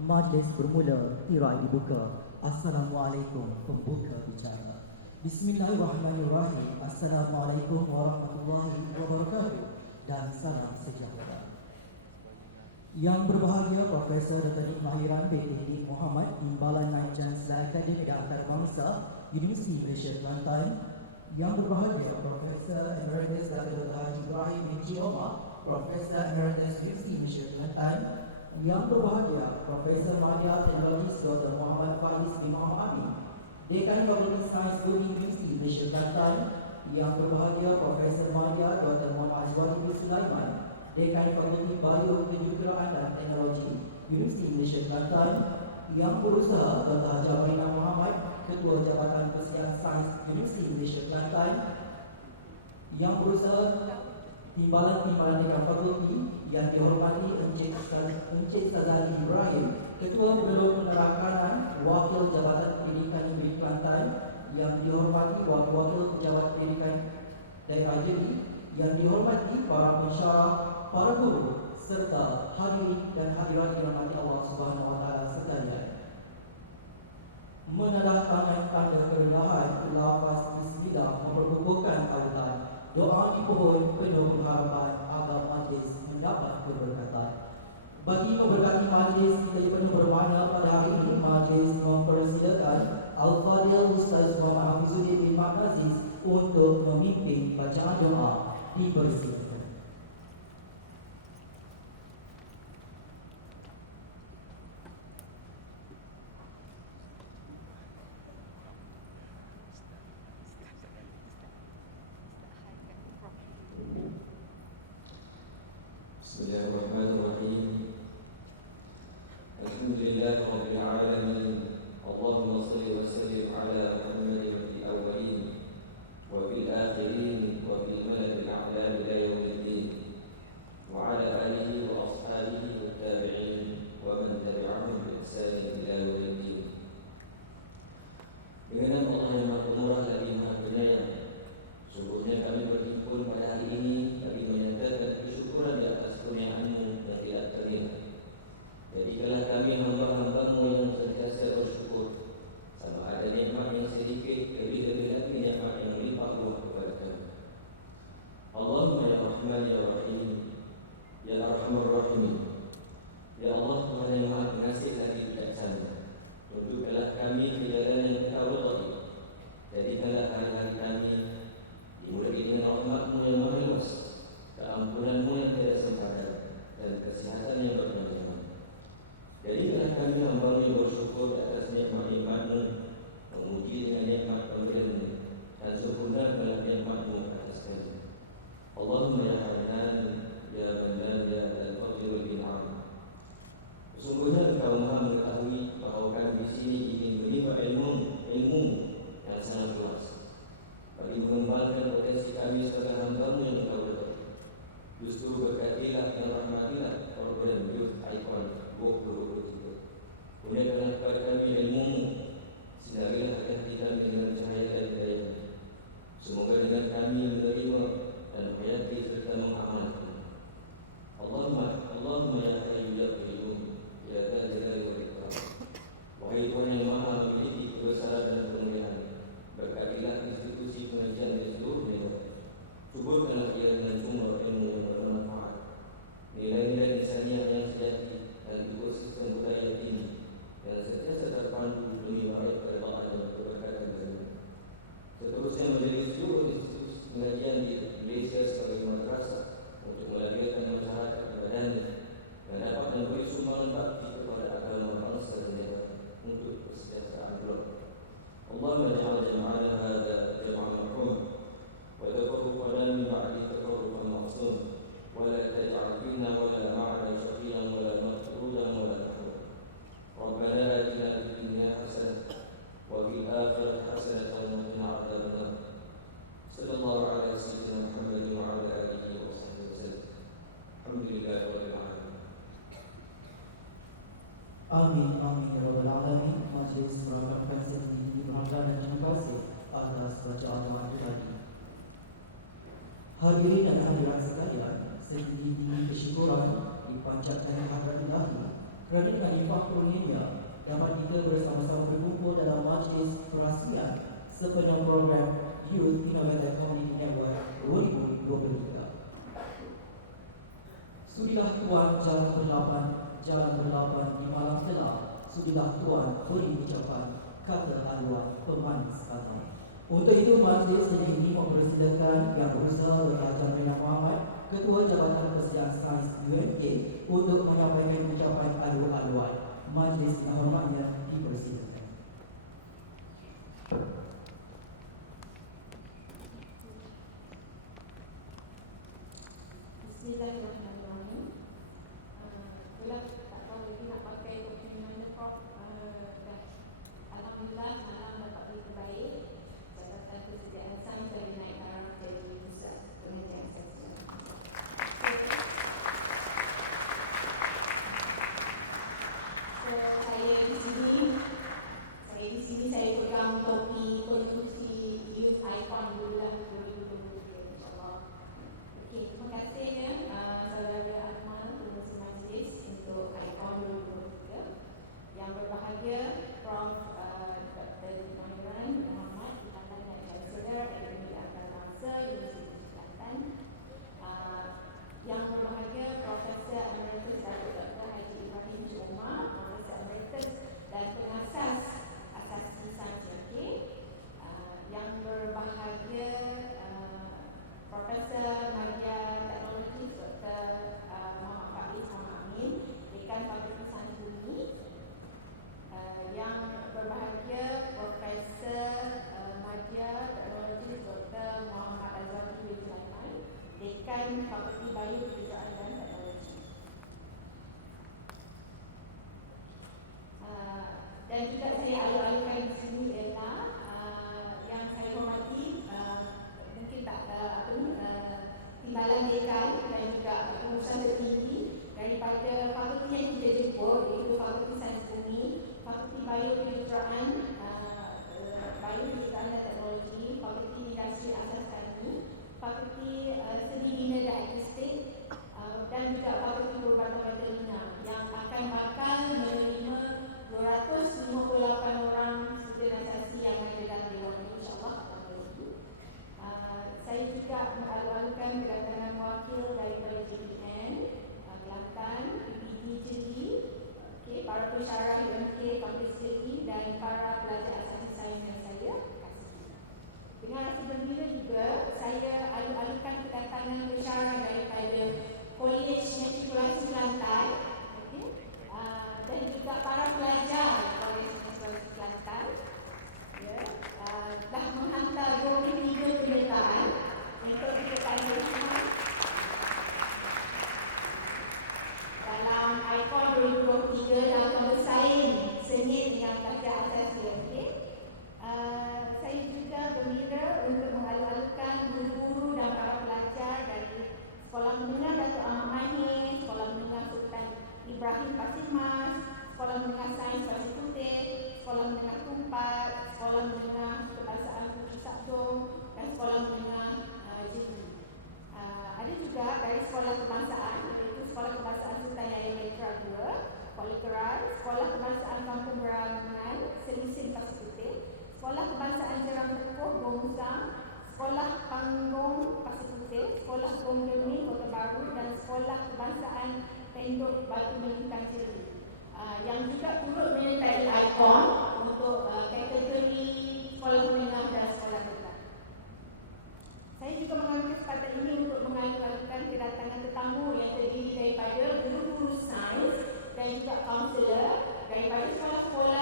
Majlis bermula, tirai dibuka. Assalamualaikum, pembuka bicara. Bismillahirrahmanirrahim. Assalamualaikum warahmatullahi wabarakatuh. Dan salam sejahtera. Yang berbahagia Profesor Teknik Mahiran BTD Muhammad Imbalan Naib Chancellor Akademik Antarabangsa Universiti Malaysia Kelantan. Yang berbahagia Profesor Emeritus Dr. Haji Ibrahim Binti Omar, Profesor Emeritus Universiti Malaysia Kelantan. Yang berbahagia Profesor Madya Teknologis Dr. Muhammad Faiz bin Muhammad Amin, Dekan Fakultas Sains Bumi Universiti Malaysia Kelantan. Yang berbahagia Profesor Madya Dr. Muhammad Azwadi bin Sulaiman, Dekan Fakultas Biokejuruteraan dan Teknologi Universiti Malaysia Kelantan. Yang berusaha Dr. Haji Aminah Muhammad, Ketua Jabatan Persiapan Sains Universiti Malaysia Kelantan. Yang berusaha Timbalan-timbalan Dekan Fakulti yang dihormati Encik Sazali Ibrahim, Ketua Penolong Penerakanan Wakil Jabatan Pendidikan Negeri Kelantan. Yang dihormati Wakil Pejabat Pendidikan Daerah Jadi, yang dihormati para pensyarah, para guru serta hadirin dan hadirat yang dirahmati Allah Subhanahu Wa Taala sekalian. Menandatangani tanda kerendahan lafaz bismillah memperkukuhkan autan. Doa dimohon penuh harapan agar majlis mendapat keberkatan. Bagi memberkati majlis kita penuh bermakna pada hari ini, majlis mempersilakan Al-Fadhil Ustaz Muhammad Hafizuddin bin Mat Aziz untuk memimpin bacaan doa. Dipersilakan. Bismillahirrahmanirrahim. Alhamdulillahirabbil alamin. Allahumma shalli wa sallim ala Muhammadin fil awwalin wa fil akhirin wa fil mala'il a'la ila yaumiddin wa ala alihi wa ashabihi wa tabi'in wa man tabi'ahum bi ihsan ila yaumiddin. Dengan nama Allah yang Maha Pemurah lagi Maha Penyayang, sungguhnya kami berhimpun pada hari ini bagi menyatakan kesyukuran di atas kurnia-Mu dan kita bersama-sama berkumpul dalam majlis perahsiaan sepenuh program Youth Innovator Community Network 2023. Sudilah Tuan jalan berlapan di malam telah. Sudilah Tuan beri ucapan kata haluan pemanis kata. Untuk itu majlis ini mempersilakan Yang Berusaha Dr. Jamila Muhammad, Ketua Jabatan Kesihatan Sains UMK, untuk menyampaikan ucapan haluan. Majlis yang hormatnya dipersilakan. Bismillahirrahmanirrahim. Itulah tak tahu lagi nak pakai kopi mana Prof. Alhamdulillah malam dapat berita terbaik. Jabatan Kesihatan Sains dari naik taraf jadi pusat pengajian seksual. Saya di sini saya pegang topi kontribusi Youth Icon 2023 insyaAllah. Okey, terima kasih ya saudara Akmal, pengurusi majlis untuk Icon 2023. Yang berbahagia Prof. Dr. Mahiran Muhammad, Ikatan Chancellor Akademi Akal Bangsa Universiti Kelantan. Yang berbahagia Profesor Emeritus Datuk Dr. Haji Ibrahim Umar, Profesor Emeritus dan pengasas Asasi Sains UK. Yang berbahagia Profesor Media Teknologi Dr. Muhammad Faiz Amin, Dekan Fakulti Sains Bumi. Yang berbahagia Profesor Media Teknologi Dr. Muhammad Azwati bin Sulaiman, Dekan Fakulti Biokejuruteraan dan Teknologi. Dan juga saya alu-alukan di sini ialah yang saya hormati mungkin tak timbalan dekan dan juga pengurusan tertinggi daripada fakulti yang kita jumpa, iaitu Fakulti Sains Bumi, Fakulti Biokejuruteraan, Biokejuruteraan dan Teknologi, Fakulti Migrasi Asas Kami, Fakulti Seni Bina dan Artistik, dan juga Fakulti Perubatan Veterina yang akan bakal menerima 258 orang student asasi yang ada dalam dewan ini, insyaAllah. Saya juga mengalu-alukan kedatangan wakil daripada JPN Kelantan, PPD Jeli, para pensyarah UMK Fakulti Jeli dan para pelajar asasi sains yang saya kasihi. Dengan rasa gembira juga, saya alu-alukan kedatangan pensyarah daripada Kolej Matrikulasi Kelantan, dan juga para pelajar Kolej Matrikulasi Kelantan, dah menghantar 23 penyertaan untuk diketahui dalam Icon 2023 dan akan bersaing sengit dengan pelajar asasi. Saya juga gembira untuk mengalu-alukan guru-guru dan para pelajar dari Sekolah Menengah Datuk Ahmad Mahir, Sekolah Menengah Sultan Ibrahim Pasir Mas, Sekolah Menengah Sains Pasir Putih, Sekolah Menengah Tumpat, Sekolah Menengah Kebangsaan Puteri Sabdong dan Sekolah Menengah Jeli. Ada juga dari Sekolah Kebangsaan, iaitu Sekolah Kebangsaan Sultan Yahya Melitra II, Kuala Keras, Sekolah Kebangsaan Kampung Berangan, Selisin Pasir Putih, Sekolah Kebangsaan Jerang Tekoh, Gomusang, Sekolah Panggung Pasir Putih, Sekolah Gomdemi Kota Baru dan Sekolah Kebangsaan Pendok Batu Melintang Jeli. Yang juga turut menyertai Icon untuk kategori sekolah menengah dan sekolah rendah. Saya juga mengambil kesempatan ini untuk mengalu-alukan kedatangan tetamu yang terdiri daripada guru-guru sains dan juga kaunselor daripada sekolah-sekolah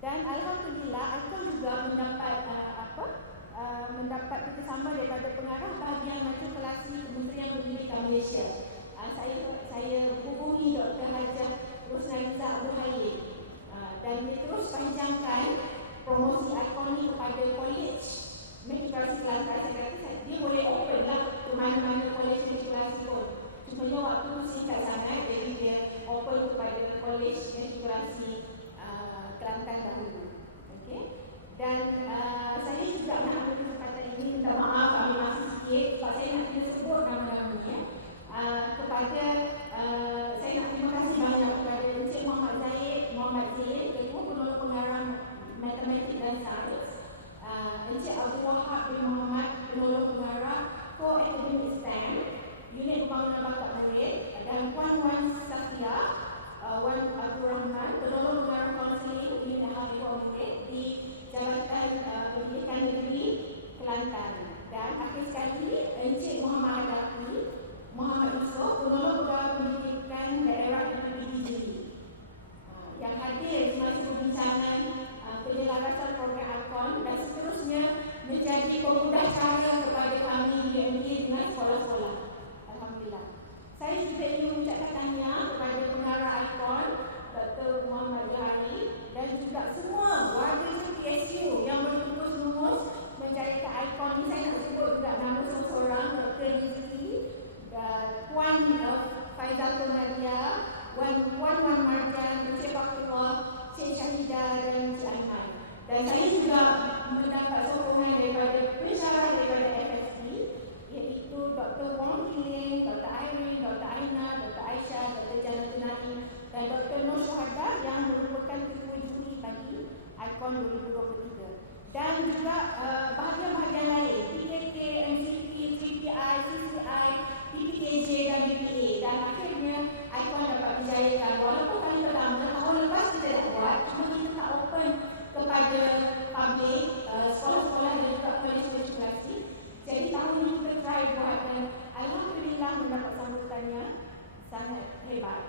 Dan alhamdulillah Icon juga mendapat kerjasama daripada pengarah bahagian maju kelasi Kementerian Pendidikan Malaysia. Saya hubungi Dr. Hajah Rosnaliza Abdul Halim dan dia terus panjangkan promosi Icon ni kepada college matrikulasi Kelantan. Saya kata dia boleh open lah ke mana-mana college matrikulasi pun. Cumanya waktu tu singkat sangat, jadi dia open kepada college matrikulasi Kelantan dahulu. Okey. Dan saya juga nak ambil kesempatan ini minta maaf kami masih sikit sebab saya nak kena sebut nama-namanya. Kepada saya nak terima kasih banyak kepada Encik Muhammad Zaid, Ketua Penolong Pengarah Matematik dan Sains, Encik Abdul Wahab bin Muhammad, Penolong Pengarah Co-Academic STEM, Unit Pembangunan Bakat Murid, dan Puan Wan Safia, Wan Abdul Rahman, Penolong Pengarah Kaunseling Unit Hafizah Murid di Jabatan Pendidikan Negeri Kelantan. Dan akhir sekali Encik Muhammad Adafi, Muhammad Yusof, Penolong Pegawai Pendidikan Daerah PPBD. Yang hadir di masa perbincangan penyelarasan program Icon dan seterusnya menjadi pemudah cara kepada kami UMK dengan sekolah-sekolah. Alhamdulillah. Saya juga ingin mengucapkan tahniah kepada pengarah Icon, Dr. Muhammad Johari, dan juga semua warga PSU yang berlumus-lumus mencarikan Icon ni. Saya nak sebut juga nama seorang, Dr. Rizki, Puan Faizatul Nadia, Puan Marjan, Encik Fakullah, Cik Syahidah dan Cik Aiman. Dan saya juga mendapat sokongan daripada pensyarah daripada FSP, iaitu Dr. Wong Kiling, Dr. Irene, Dr. Aina, Dr. Aisyah, Dr. Janatul Naim dan Dr. Nur Syuhada yang merupakan ketua juri bagi Icon 2023. Dan juga bahagian-bahagian lain, PKK, MCP, TPI, CCI, PPKJ dan BPA. Dan akhirnya Icon dapat berjayakan. Walaupun kali pertama, tahun lepas kita dah buat, cuma kita tak open kepada public, sekolah-sekolah dan juga kolej-kolej. Jadi tahun ini kita try buat dan alhamdulillah mendapat sambutannya sangat hebat.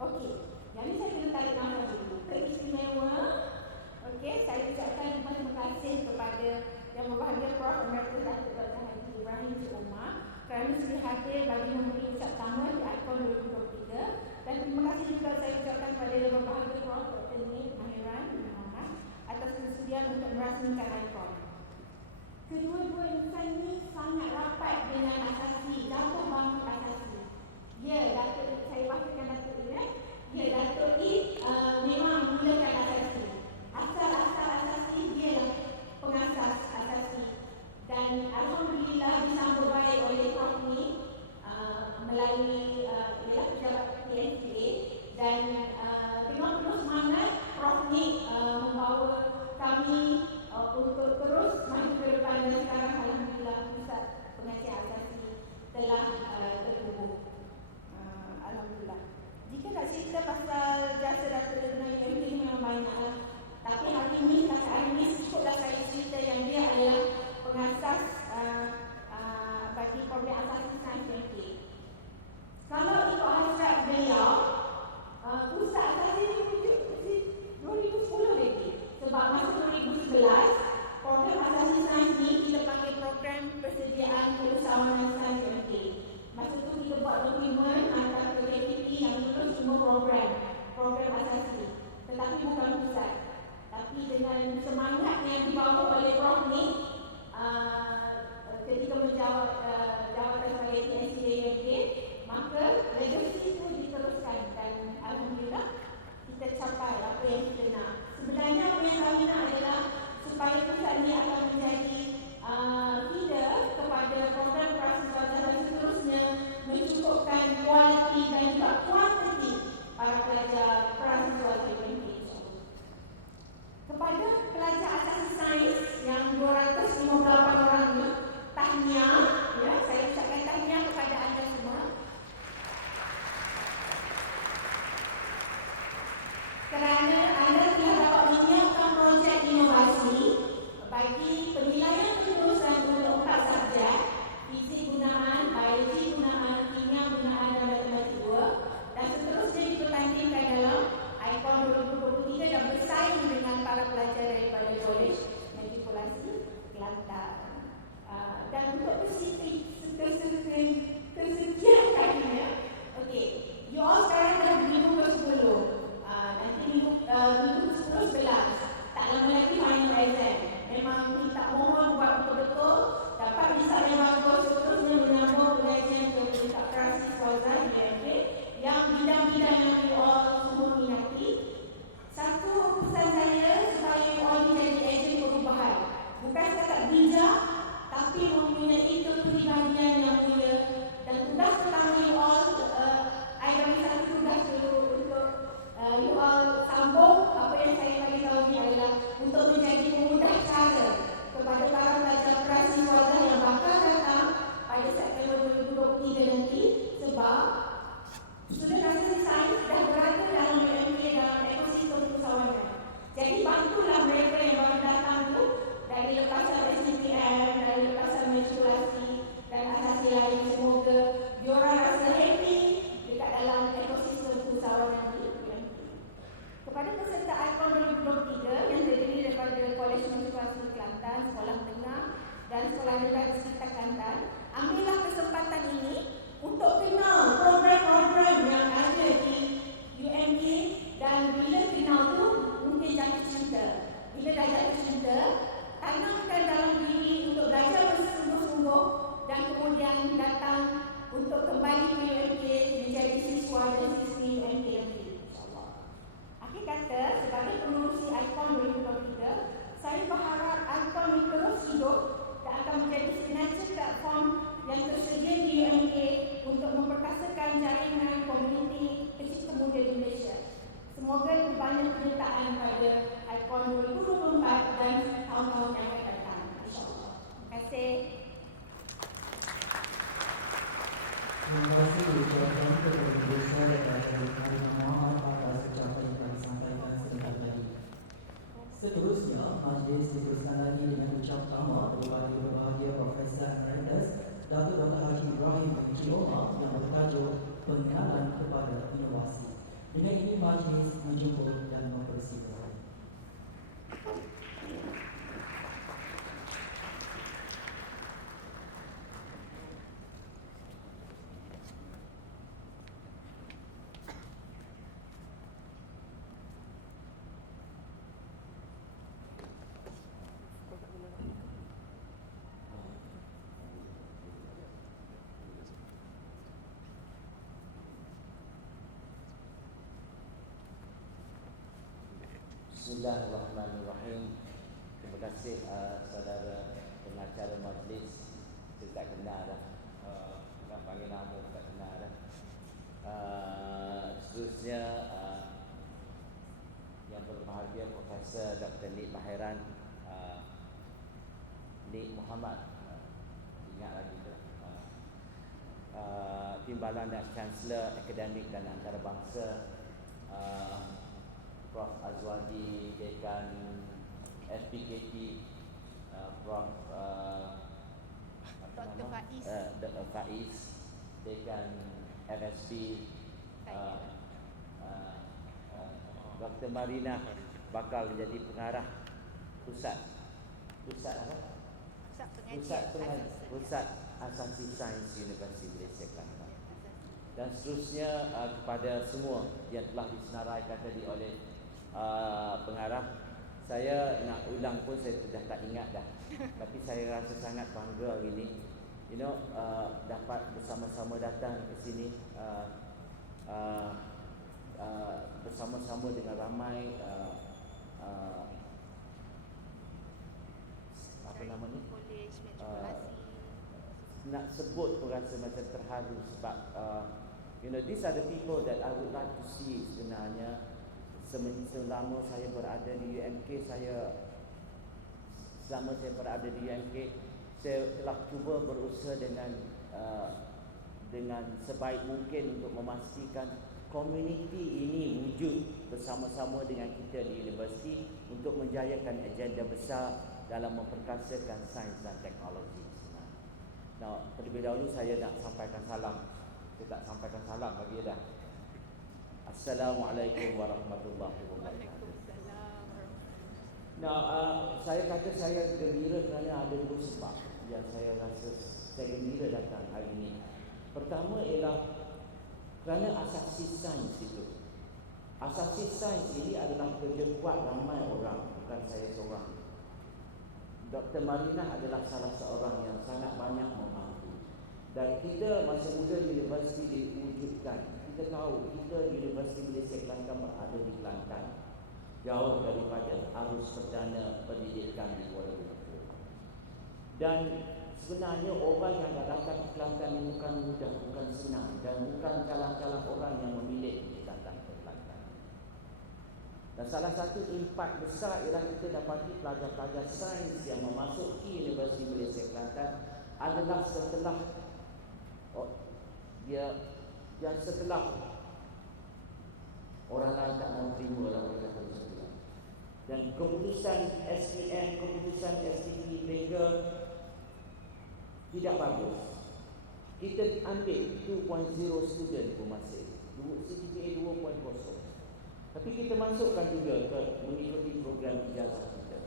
Okey, yang ini saya kena tarik nafas dulu. Teristimewa. Okey, saya ucapkan terima kasih kepada Yang Berbahagia Prof. Dr. Haji Ibrahim Cik Umar kerana sudi hadir bagi memberi ucap tamu di Icon 2023. Dan terima kasih juga saya ucapkan kepada Yang Berbahagia Prof. Dr. Nik Mahiran Muhammad atas kesudian untuk merasmikan Icon. Kedua-dua insan ini sangat rapat dengan asasi, jatuh bangun asasi. Ya, Datuk, saya pastikan Datuk ini. Ya, Datuk ini memang mulakan asasi. Asal-asal asasi dia lah pengasas asasi. Dan alhamdulillah disambut baik oleh Prof ni melalui pejabat PSA dan dengan penuh semangat Prof ni membawa kami untuk terus maju ke depan dan sekarang alhamdulillah Pusat Pengajian Asasi telah terkukuh. Alhamdulillah. Jika nak cerita pasal jasa Datuk Ledna ini memang banyaklah. Tapi hari ini, cukuplah saya cerita yang dia adalah pengasas bagi program asasi sains UMK. Kalau ikut hasrat beliau, Pusat Asasi ini wujud 2010 lagi. Sebab masa 2011, program asasi sains ni kita panggil program persediaan kelusawanan sains UMK. Masa tu kita buat dokumen antara PKP yang menulis semua program asasi. Tetapi bukan pusat. Tapi dengan semangat yang dibawa oleh Prof ni, ketika menjawab jawatan sebagai PSA UMK, maka legacy itu diteruskan dan alhamdulillah kita capai apa yang kita nak. Sebenarnya apa yang kami nak adalah supaya pusat ini akan menjadi feeder kepada program prasasana dan seterusnya mencukupkan kualiti dan juga kuantiti para pelajar prasasana UMK. Kepada pelajar asasi sains yang 258 orang ini, tahniah, ya, saya ucapkan tahniah kepada majlis menjemput dan mempersilakan. Bismillahirrahmanirrahim. Terima kasih saudara pengacara majlis. Saya tak kenal dah. Nak panggil nama tak kenal dah. Seterusnya yang berbahagia Profesor Dr. Nik Mahiran, Nik Muhammad, ingat lagi tu. Timbalan dan Chancellor Akademik dan Antarabangsa, Prof. Azwadi, Dekan FPKT, Prof. Dr. Faiz. Dr. Faiz, Dekan FSP, Dr. Marina bakal jadi pengarah pusat apa? Pusat Asasi Sains Universiti Malaysia Kelantan. Dan seterusnya kepada semua yang telah disenaraikan tadi oleh pengarah. Saya nak ulang pun saya sudah tak ingat dah. Tapi saya rasa sangat bangga hari ini, dapat bersama-sama datang ke sini, bersama-sama dengan ramai apa nama ni? Nak sebut pun rasa macam terharu sebab these are the people that I would like to see sebenarnya. Selama saya berada di UMK, selama saya berada di UMK, saya telah cuba berusaha dengan sebaik mungkin untuk memastikan komuniti ini wujud bersama-sama dengan kita di universiti untuk menjayakan agenda besar dalam memperkasakan sains dan teknologi. Nah, terlebih dahulu saya nak sampaikan salam. Saya tak sampaikan salam lagi dah. Assalamualaikum warahmatullahi wabarakatuh. Nah, saya kata saya gembira kerana ada dua sebab yang saya rasa saya gembira datang hari ini. Pertama ialah kerana asasi sains itu. Asasi sains ini adalah kerja kuat ramai orang, bukan saya seorang. Dr. Marina adalah salah seorang yang sangat banyak membantu. Dan kita masa muda universiti diwujudkan. Kita tahu kita Universiti Malaysia Kelantan berada di Kelantan, jauh daripada arus perdana pendidikan di Kuala Lumpur. Dan sebenarnya orang yang datang ke Kelantan ini bukan mudah, bukan senang, dan bukan calang-calang orang yang memilih datang ke Kelantan. Dan salah satu impak besar ialah kita dapati pelajar-pelajar sains yang memasuki Universiti Malaysia Kelantan adalah setelah setelah orang lain tak mau terima lah mereka tersebut. Dan keputusan SPM, keputusan STP mereka tidak bagus. Kita ambil 2.0 student pun masih CGPA 2.0. Tapi kita masukkan juga ke mengikuti program ijazah kita.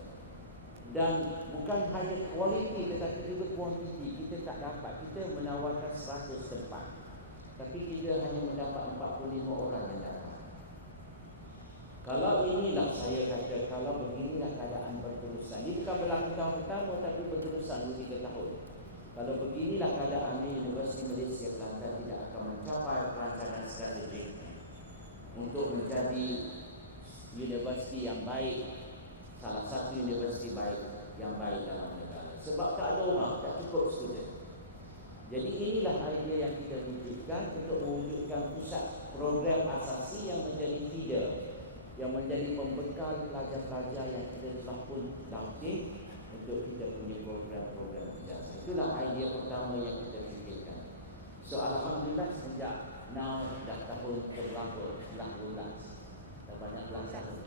Dan bukan hanya kualiti tetapi juga kuantiti. Kita tak dapat, kita menawarkan 100 tempat, tapi kita hanya mendapat 45 orang yang datang. Kalau inilah saya kata, kalau beginilah keadaan berterusan. Ini bukan berlaku tahun pertama tapi berterusan 3 tahun. Kalau beginilah keadaan di Universiti Malaysia Kelantan tidak akan mencapai perancangan strategik untuk menjadi universiti yang baik, salah satu universiti baik yang baik dalam negara. Sebab tak ada orang, tak cukup student. Jadi inilah idea yang kita wujudkan untuk mewujudkan pusat program asasi yang menjadi feeder, yang menjadi pembekal pelajar-pelajar yang kita telah pun launching untuk kita punya program-program ijazah. Itulah idea pertama yang kita fikirkan. So alhamdulillah sejak now dah tahun ke-berapa? Dah 12. Dah banyak belas tahun.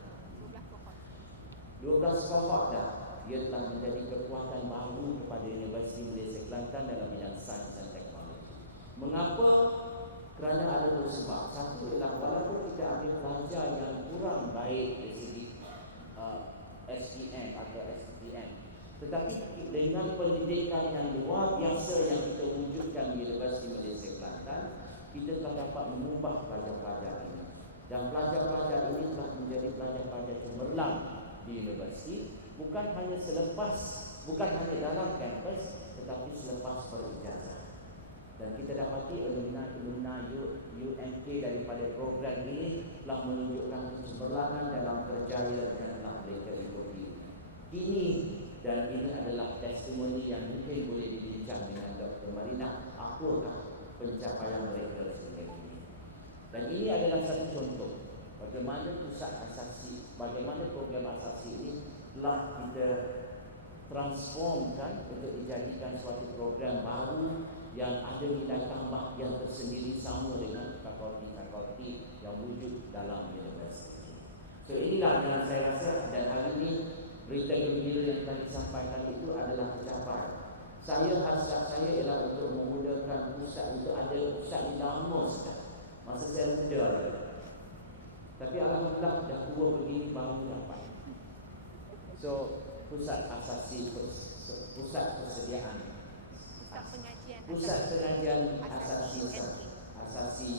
12 kohort dah. Ia telah menjadi kekuatan baru kepada Universiti Malaysia Kelantan dalam bidang sains dan teknologi. Mengapa? Kerana ada dua sebab. Satu ialah walaupun kita ambil pelajar Tetapi dengan pendidikan yang luar biasa yang kita wujudkan di Universiti Malaysia Kelantan, kita telah dapat mengubah pelajar-pelajar ini. Dan pelajar-pelajar ini telah menjadi pelajar-pelajar cemerlang di universiti, bukan hanya dalam kampus, tetapi selepas berijazah. Dan kita dapati alumni UMK daripada program ini telah menunjukkan kecemerlangan dalam kerjaya dan telah mereka ikuti. Dan ini adalah testimoni yang mungkin boleh dibincang dengan Dr. Marina. Apakah pencapaian mereka sehingga ini? Dan ini adalah satu contoh bagaimana program asasi ini telah kita transformkan untuk dijadikan suatu program baru yang ada nilai tambah yang tersendiri sama dengan fakulti-fakulti yang wujud dalam universiti. So inilah yang saya rasa, dan hari ini berita gembira yang telah disampaikan itu adalah tercapai. Hasrat saya ialah untuk memudahkan pusat, untuk ada pusat di lama sudah. Masa saya muda ada. Tapi alhamdulillah dah tua begini baru dapat. So pusat asasi, pusat persediaan, pusat pengajian asasi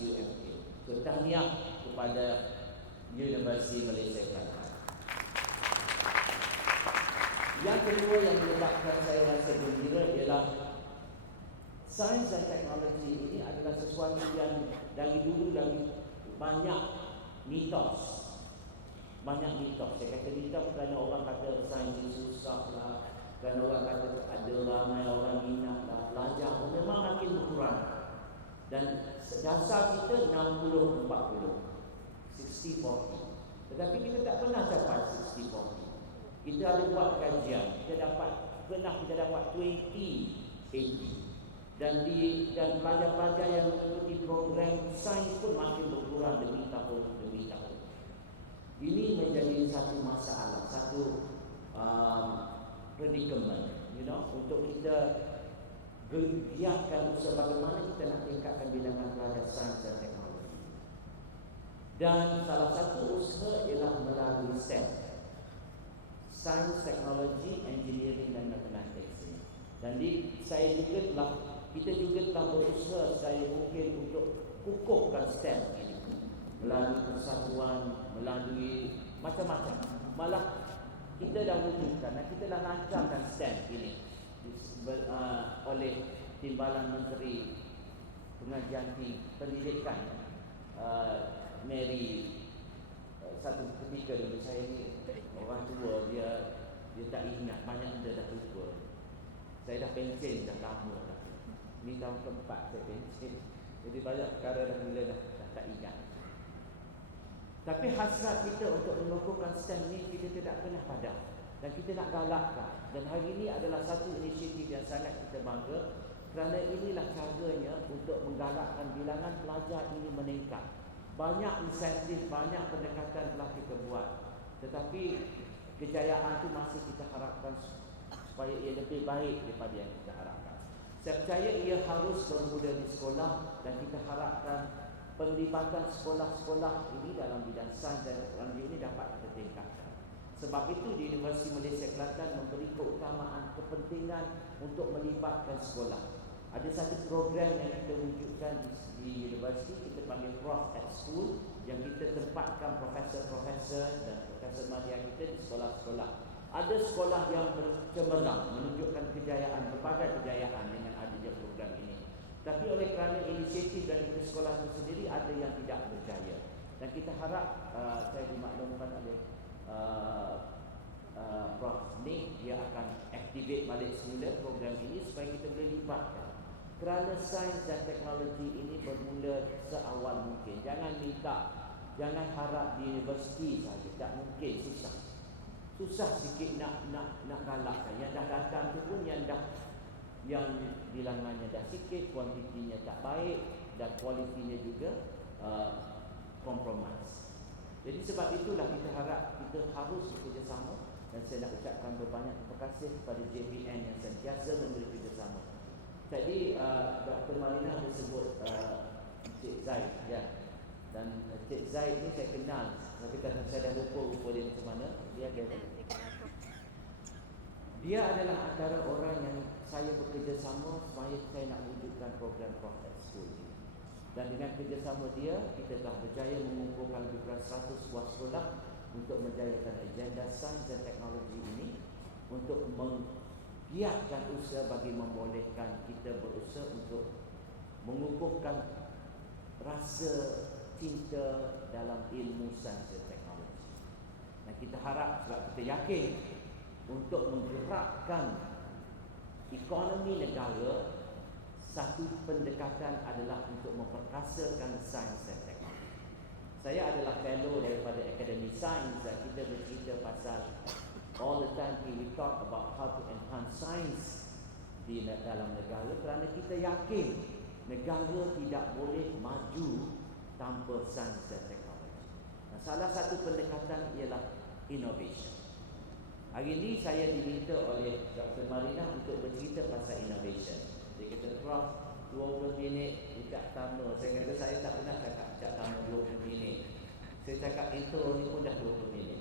UMK. So tahniah kepada Universiti Malaysia Kelantan. Yang kedua yang menyebabkan saya rasa gembira ialah sains dan teknologi ini adalah sesuatu yang dari dulu banyak mitos. Saya kata mitos kerana orang kata sains ini susah lah, kerana orang kata ada ramai orang minat lah belajar. Memang makin berkurang. Dan dasar kita 60-40, 60-40. Tetapi kita tak pernah capai 60-40. Kita ada buat kajian, kita dapat 20-80. Dan pelajar-pelajar yang mengikuti program sains pun makin berkurang demi tahun. Ini menjadi satu masalah, satu predicament, untuk kita giatkan usaha bagaimana kita nak tingkatkan bilangan pelajar sains dan teknologi. Dan salah satu usaha ialah melalui STEM, Science, Technology, Engineering dan Mathematics. Dan kita juga telah berusaha saya mungkin untuk kukuhkan STEM ini melalui persatuan, melalui macam-macam. Malah kita dah wujudkan dan kita dah lancarkan STEM ini oleh Timbalan Menteri Pendidikan Mary. Satu ketika dulu saya ni orang tua, dia tak ingat, banyak dia dah lupa. Saya dah pencen dah lama dah. Ni tahun keempat saya pencen. Jadi banyak perkara dah mula dah tak ingat. Tapi hasrat kita untuk mengukuhkan STEM ni kita tidak pernah padam. Dan kita nak galakkan. Dan hari ini adalah satu inisiatif yang sangat kita bangga, kerana inilah caranya untuk menggalakkan bilangan pelajar ini meningkat. Banyak insentif, banyak pendekatan telah kita buat. Tetapi kejayaan itu masih kita harapkan supaya ia lebih baik daripada yang kita harapkan. Saya percaya ia harus bermula di sekolah, dan kita harapkan penglibatan sekolah-sekolah ini dalam bidang sains dan teknologi ini dapat kita tingkatkan. Sebab itu di Universiti Malaysia Kelantan memberi keutamaan kepentingan untuk melibatkan sekolah. Ada satu program yang kita wujudkan di universiti, kita panggil Prof at School, yang kita tempatkan profesor-profesor dan profesor madya kita di sekolah-sekolah. Ada sekolah yang bercemerlang, menunjukkan kejayaan, berbagai kejayaan dengan adanya program ini. Tapi oleh kerana inisiatif dari sekolah itu sendiri, ada yang tidak berjaya. Dan kita harap, saya dimaklumkan oleh Prof Nick, dia akan activate balik semula program ini supaya kita boleh libatkan. Kerana sains dan teknologi ini bermula seawal mungkin. Jangan harap di universiti saja, tak mungkin, susah sikit nak galakkan. Yang dah datang tu pun yang bilangannya dah sikit, kuantitinya tak baik, dan kualitinya juga compromise. Jadi sebab itulah kita harap kita harus bekerjasama, dan saya nak ucapkan berbanyak terima kasih kepada JPN yang sentiasa memberi kerjasama. Tadi Dr. Marina ada sebut Encik Zaid, ya. Dan Encik Zaid ni saya kenal, tapi kan saya dah lupa dia macam mana. Dia kata Dia adalah antara orang yang saya bekerjasama supaya saya nak wujudkan program Prophet School ini. Dan dengan kerjasama dia, kita telah berjaya mengumpulkan lebih kurang 100 buah sekolah untuk menjayakan agenda sains dan teknologi ini, untuk menggiatkan usaha bagi membolehkan kita berusaha untuk mengukuhkan rasa cinta dalam ilmu sains dan teknologi. Dan kita harap, sebab kita yakin, untuk menggerakkan ekonomi negara, satu pendekatan adalah untuk memperkasakan sains dan teknologi. Saya adalah fellow daripada Akademi Sains dan kita bercerita pasal all the time we talk about how to enhance science di dalam negara, kerana kita yakin negara tidak boleh maju tanpa sains dan teknologi. Dan salah satu pendekatan ialah innovation. Hari ini saya diminta oleh Dr. Marina untuk bercerita pasal innovation. Dia kata, Prof, 20 minit ucap tama. Saya kata saya tak pernah cakap ucap tama 20 minit. Saya cakap intro ni pun dah 20 minit.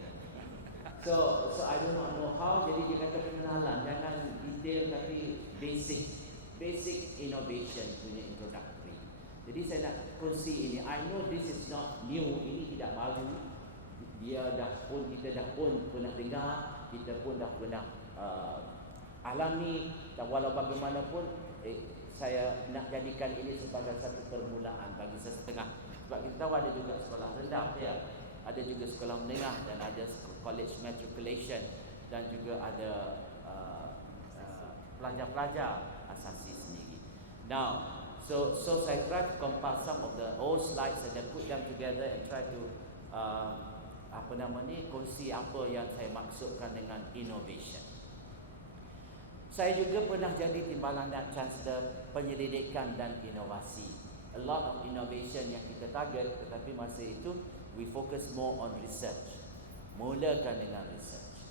So I do not know how. Jadi dia kata pengenalan, jangan detail tapi basic innovation punya introductory. Jadi saya nak kongsi ini. I know this is not new, ini tidak baru. Kita dah pun pernah dengar, kita pun dah pernah alami. Dan walau bagaimanapun saya nak jadikan ini sebagai satu permulaan bagi sesetengah. Sebab kita tahu ada juga sekolah rendah ya, ada juga sekolah menengah dan ada college matriculation dan juga ada pelajar-pelajar asasi sendiri. Now, so I try to compile some of the old slides and then put them together and try to kongsi apa yang saya maksudkan dengan innovation. Saya juga pernah jadi timbalan dan chancellor penyelidikan dan inovasi. A lot of innovation yang kita target, tetapi masa itu we focus more on research. Mulakan dengan research.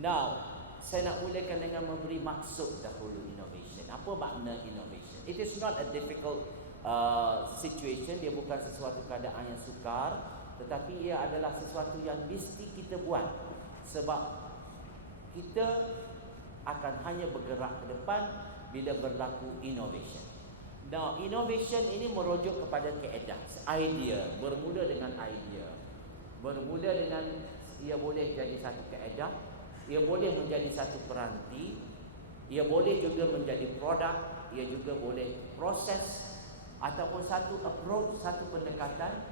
Now, saya nak mulakan dengan memberi maksud dahulu innovation. Apa makna innovation? It is not a difficult situation. Dia bukan sesuatu keadaan yang sukar, tetapi ia adalah sesuatu yang mesti kita buat. Sebab kita akan hanya bergerak ke depan bila berlaku innovation. Now, innovation ini merujuk kepada kaedah, idea, bermula dengan idea. Bermula dengan ia boleh jadi satu kaedah, ia boleh menjadi satu peranti, ia boleh juga menjadi produk, ia juga boleh proses ataupun satu approach, satu pendekatan,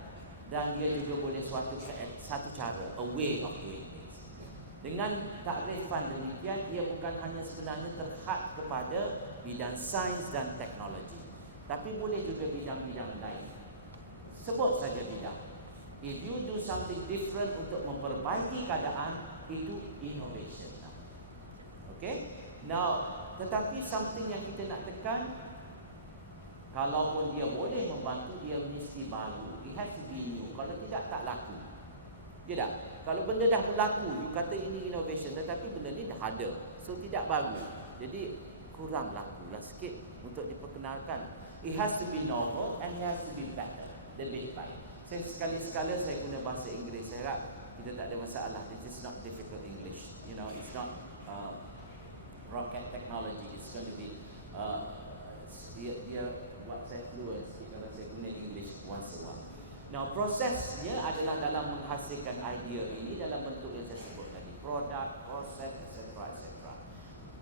dan ia juga boleh satu cara, a way of doing things. Dengan takrifan demikian, ia bukan hanya sebenarnya terhad kepada bidang sains dan teknologi, tapi boleh juga bidang-bidang lain. Sebut saja bidang. If you do something different untuk memperbaiki keadaan, itu innovation. Okay? Now, tetapi something yang kita nak tekan, kalaupun dia boleh membantu, dia mesti baru. It has to be new. Kalau tidak, tak laku. Tidak. Kalau benda dah berlaku, you kata ini innovation, tetapi benda ni dah ada, so tidak baru. Jadi kurang laku lah sikit untuk diperkenalkan. It has to be novel and it has to be better, lebih baik. Saya sekali-sekala saya guna bahasa Inggeris. Saya harap kita tak ada masalah. This is not difficult English. You know, it's not rocket technology. It's going to be dia buat saya fluent kalau saya guna English once a while. Now, prosesnya adalah dalam menghasilkan idea ini dalam bentuk yang saya sebut tadi, produk, proses, etc.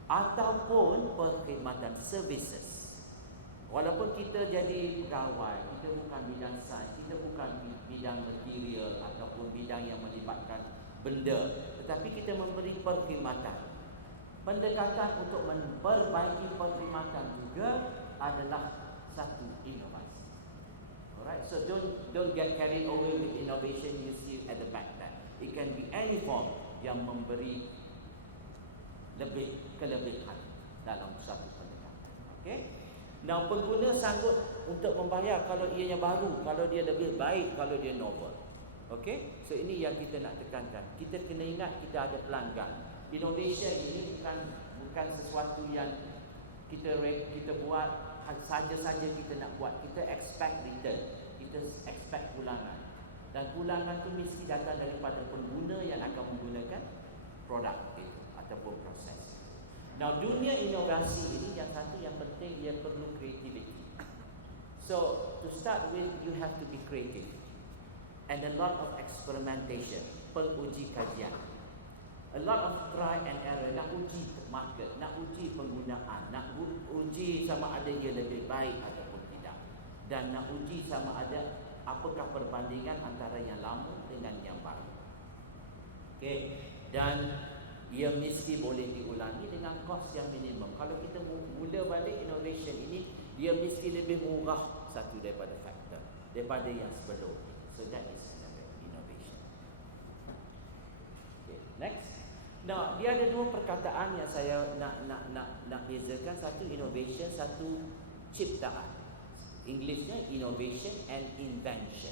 Ataupun perkhidmatan services. Walaupun kita jadi pegawai, kita bukan bidang sains, kita bukan bidang material ataupun bidang yang melibatkan benda, tetapi kita memberi perkhidmatan. Pendekatan untuk memperbaiki perkhidmatan juga adalah satu inovasi. Alright, so don't get carried away with innovation you see at the back then. It can be any form yang memberi lebih kelebihan dalam satu pendekatan. Okay? Now, pengguna sanggup untuk membayar kalau ianya baru, kalau dia lebih baik, kalau dia novel. Okay? So ini yang kita nak tekankan. Kita kena ingat kita ada pelanggan. Innovation ini bukan sesuatu yang kita buat saja-saja kita nak buat. Kita expect return, kita expect pulangan, dan pulangan itu mesti datang daripada pengguna yang akan menggunakan produk itu ataupun proses. Now dunia inovasi ini yang satu yang penting dia perlu creativity. So to start with you have to be creative and a lot of experimentation, penguji kajian. A lot of try and error, nak uji market, nak uji penggunaan, nak uji sama ada ia lebih baik ataupun tidak, dan nak uji sama ada apakah perbandingan antara yang lama dengan yang baru. Okey, dan ia mesti boleh diulangi dengan kos yang minimum. Kalau kita mula balik innovation ini, dia mesti lebih murah satu daripada faktor daripada yang sebelum. So that is innovation. Okay, next. Nah, dia ada dua perkataan yang saya nak bezakan. Satu innovation, satu ciptaan. Englishnya innovation and invention.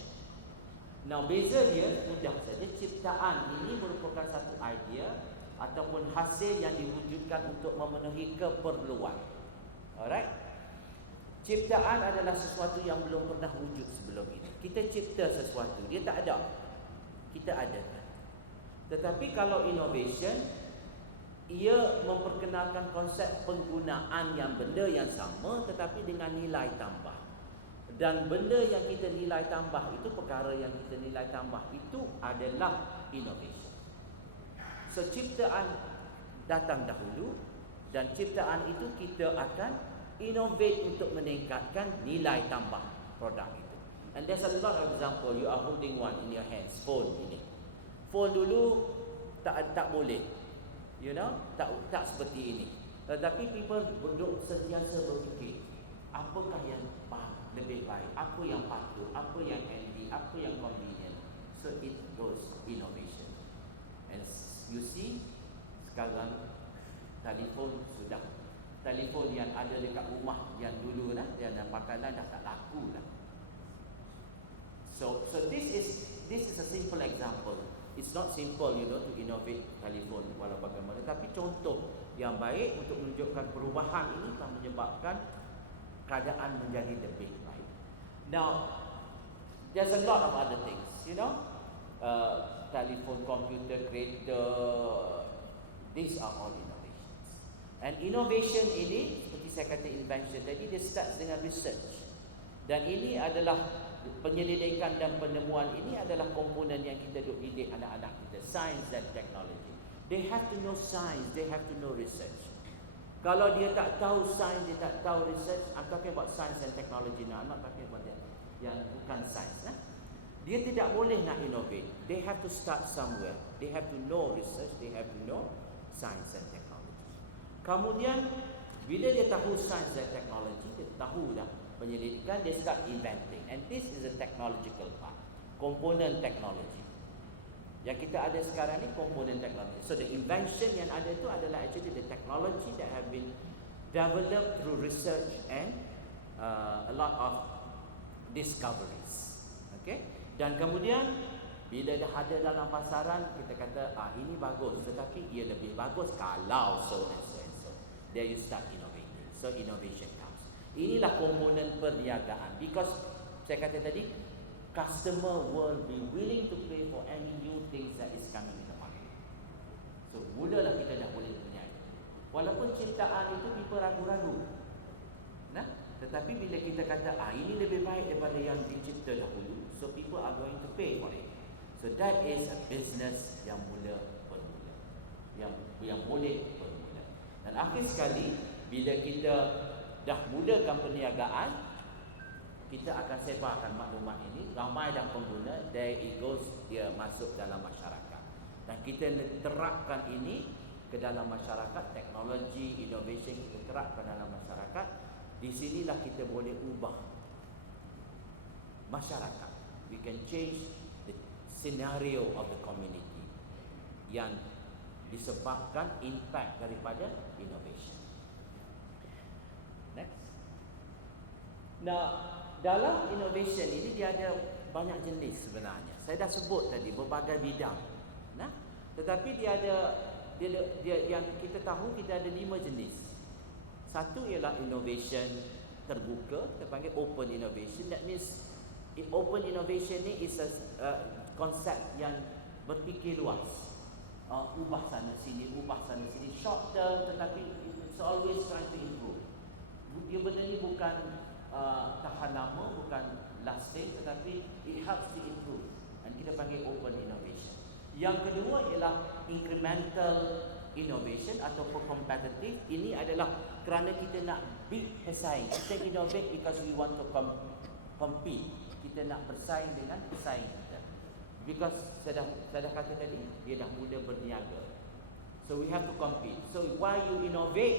Nah, beza dia mudah saja. Ciptaan ini merupakan satu idea ataupun hasil yang diwujudkan untuk memenuhi keperluan. Alright. Ciptaan adalah sesuatu yang belum pernah wujud sebelum ini. Kita cipta sesuatu, dia tak ada, kita adakan. Tetapi kalau innovation, ia memperkenalkan konsep penggunaan yang benda yang sama tetapi dengan nilai tambah. Dan benda yang kita nilai tambah itu, perkara yang kita nilai tambah itu adalah innovation. So ciptaan datang dahulu, dan ciptaan itu kita akan innovate untuk meningkatkan nilai tambah produk itu. And there's a lot of example. You are holding one in your hands, phone ini. Phone dulu tak boleh, you know, tak seperti ini. Tetapi people duduk sentiasa berfikir, apakah yang lebih baik, apa yang patut, apa yang handy, apa yang convenient. So it goes innovation. And you see, sekarang telefon sudah, telefon yang ada dekat rumah yang dulu dah, yang pakai dah tak laku dah. So this is a simple example. It's not simple, you know, to innovate telefon walau bagaimana. Tapi contoh yang baik untuk menunjukkan perubahan ini telah menyebabkan keadaan menjadi lebih baik. Now, there's a lot of other things, you know, telephone, computer, kereta. These are all innovations. And innovation ini, seperti saya kata invention tadi, dia start dengan research. Dan ini adalah penyelidikan dan penemuan ini adalah komponen yang kita duk didik anak-anak kita, science dan technology. They have to know science, they have to know research. Kalau dia tak tahu science, dia tak tahu research, I'm talking about science and technology now, I'm not talking about that yang bukan science. Dia tidak boleh nak innovate. They have to start somewhere. They have to know research, they have to know science and technology. Kemudian bila dia tahu science dan technology, dia tahu dah penyelidikan, dia start inventing. And this is a technological part, komponen teknologi yang kita ada sekarang ni, komponen teknologi. So the invention yang ada itu adalah actually the technology that have been developed through research and a lot of discoveries. Okay, dan kemudian bila dah ada dalam pasaran, kita kata ini bagus, tetapi ia lebih bagus kalau so and so and so. There you start innovating. So innovation comes. Inilah komponen perniagaan. Because saya kata tadi, customer will be willing to pay for any new things that is coming in the market. So mulalah kita dah boleh punya. Walaupun ciptaan itu people ragu-ragu. Nah, tetapi bila kita kata ini lebih baik daripada yang dicipta dahulu, so people are going to pay for it. So that is a business yang mula bermula, yang boleh bermula. Dan akhir sekali, bila kita dah mulakan perniagaan, kita akan sebarkan maklumat ini, ramai dah pengguna, there it goes, dia masuk dalam masyarakat. Dan kita terapkan ini ke dalam masyarakat, teknologi, innovation kita terapkan dalam masyarakat. Di sinilah kita boleh ubah masyarakat. We can change the scenario of the community yang disebabkan impact daripada innovation. Next. Nah, dalam innovation ini dia ada banyak jenis sebenarnya. Saya dah sebut tadi berbagai bidang. Nah, tetapi dia yang kita tahu kita ada 5 jenis. Satu ialah innovation terbuka, kita panggil open innovation. That means open innovation ni is a konsep yang berfikir luas. ubah sana sini, short term, tetapi it's always trying to improve. Dia benda ni bukan tahan lama, bukan lasting, tetapi it helps to improve, dan kita panggil open innovation. Yang kedua ialah incremental innovation ataupun competitive. Ini adalah kerana kita nak big pesaing. Kita innovate because we want to compete. Kita nak bersaing dengan pesaing kita. Because saya dah kata tadi, dia dah mula berniaga. So we have to compete. So why you innovate?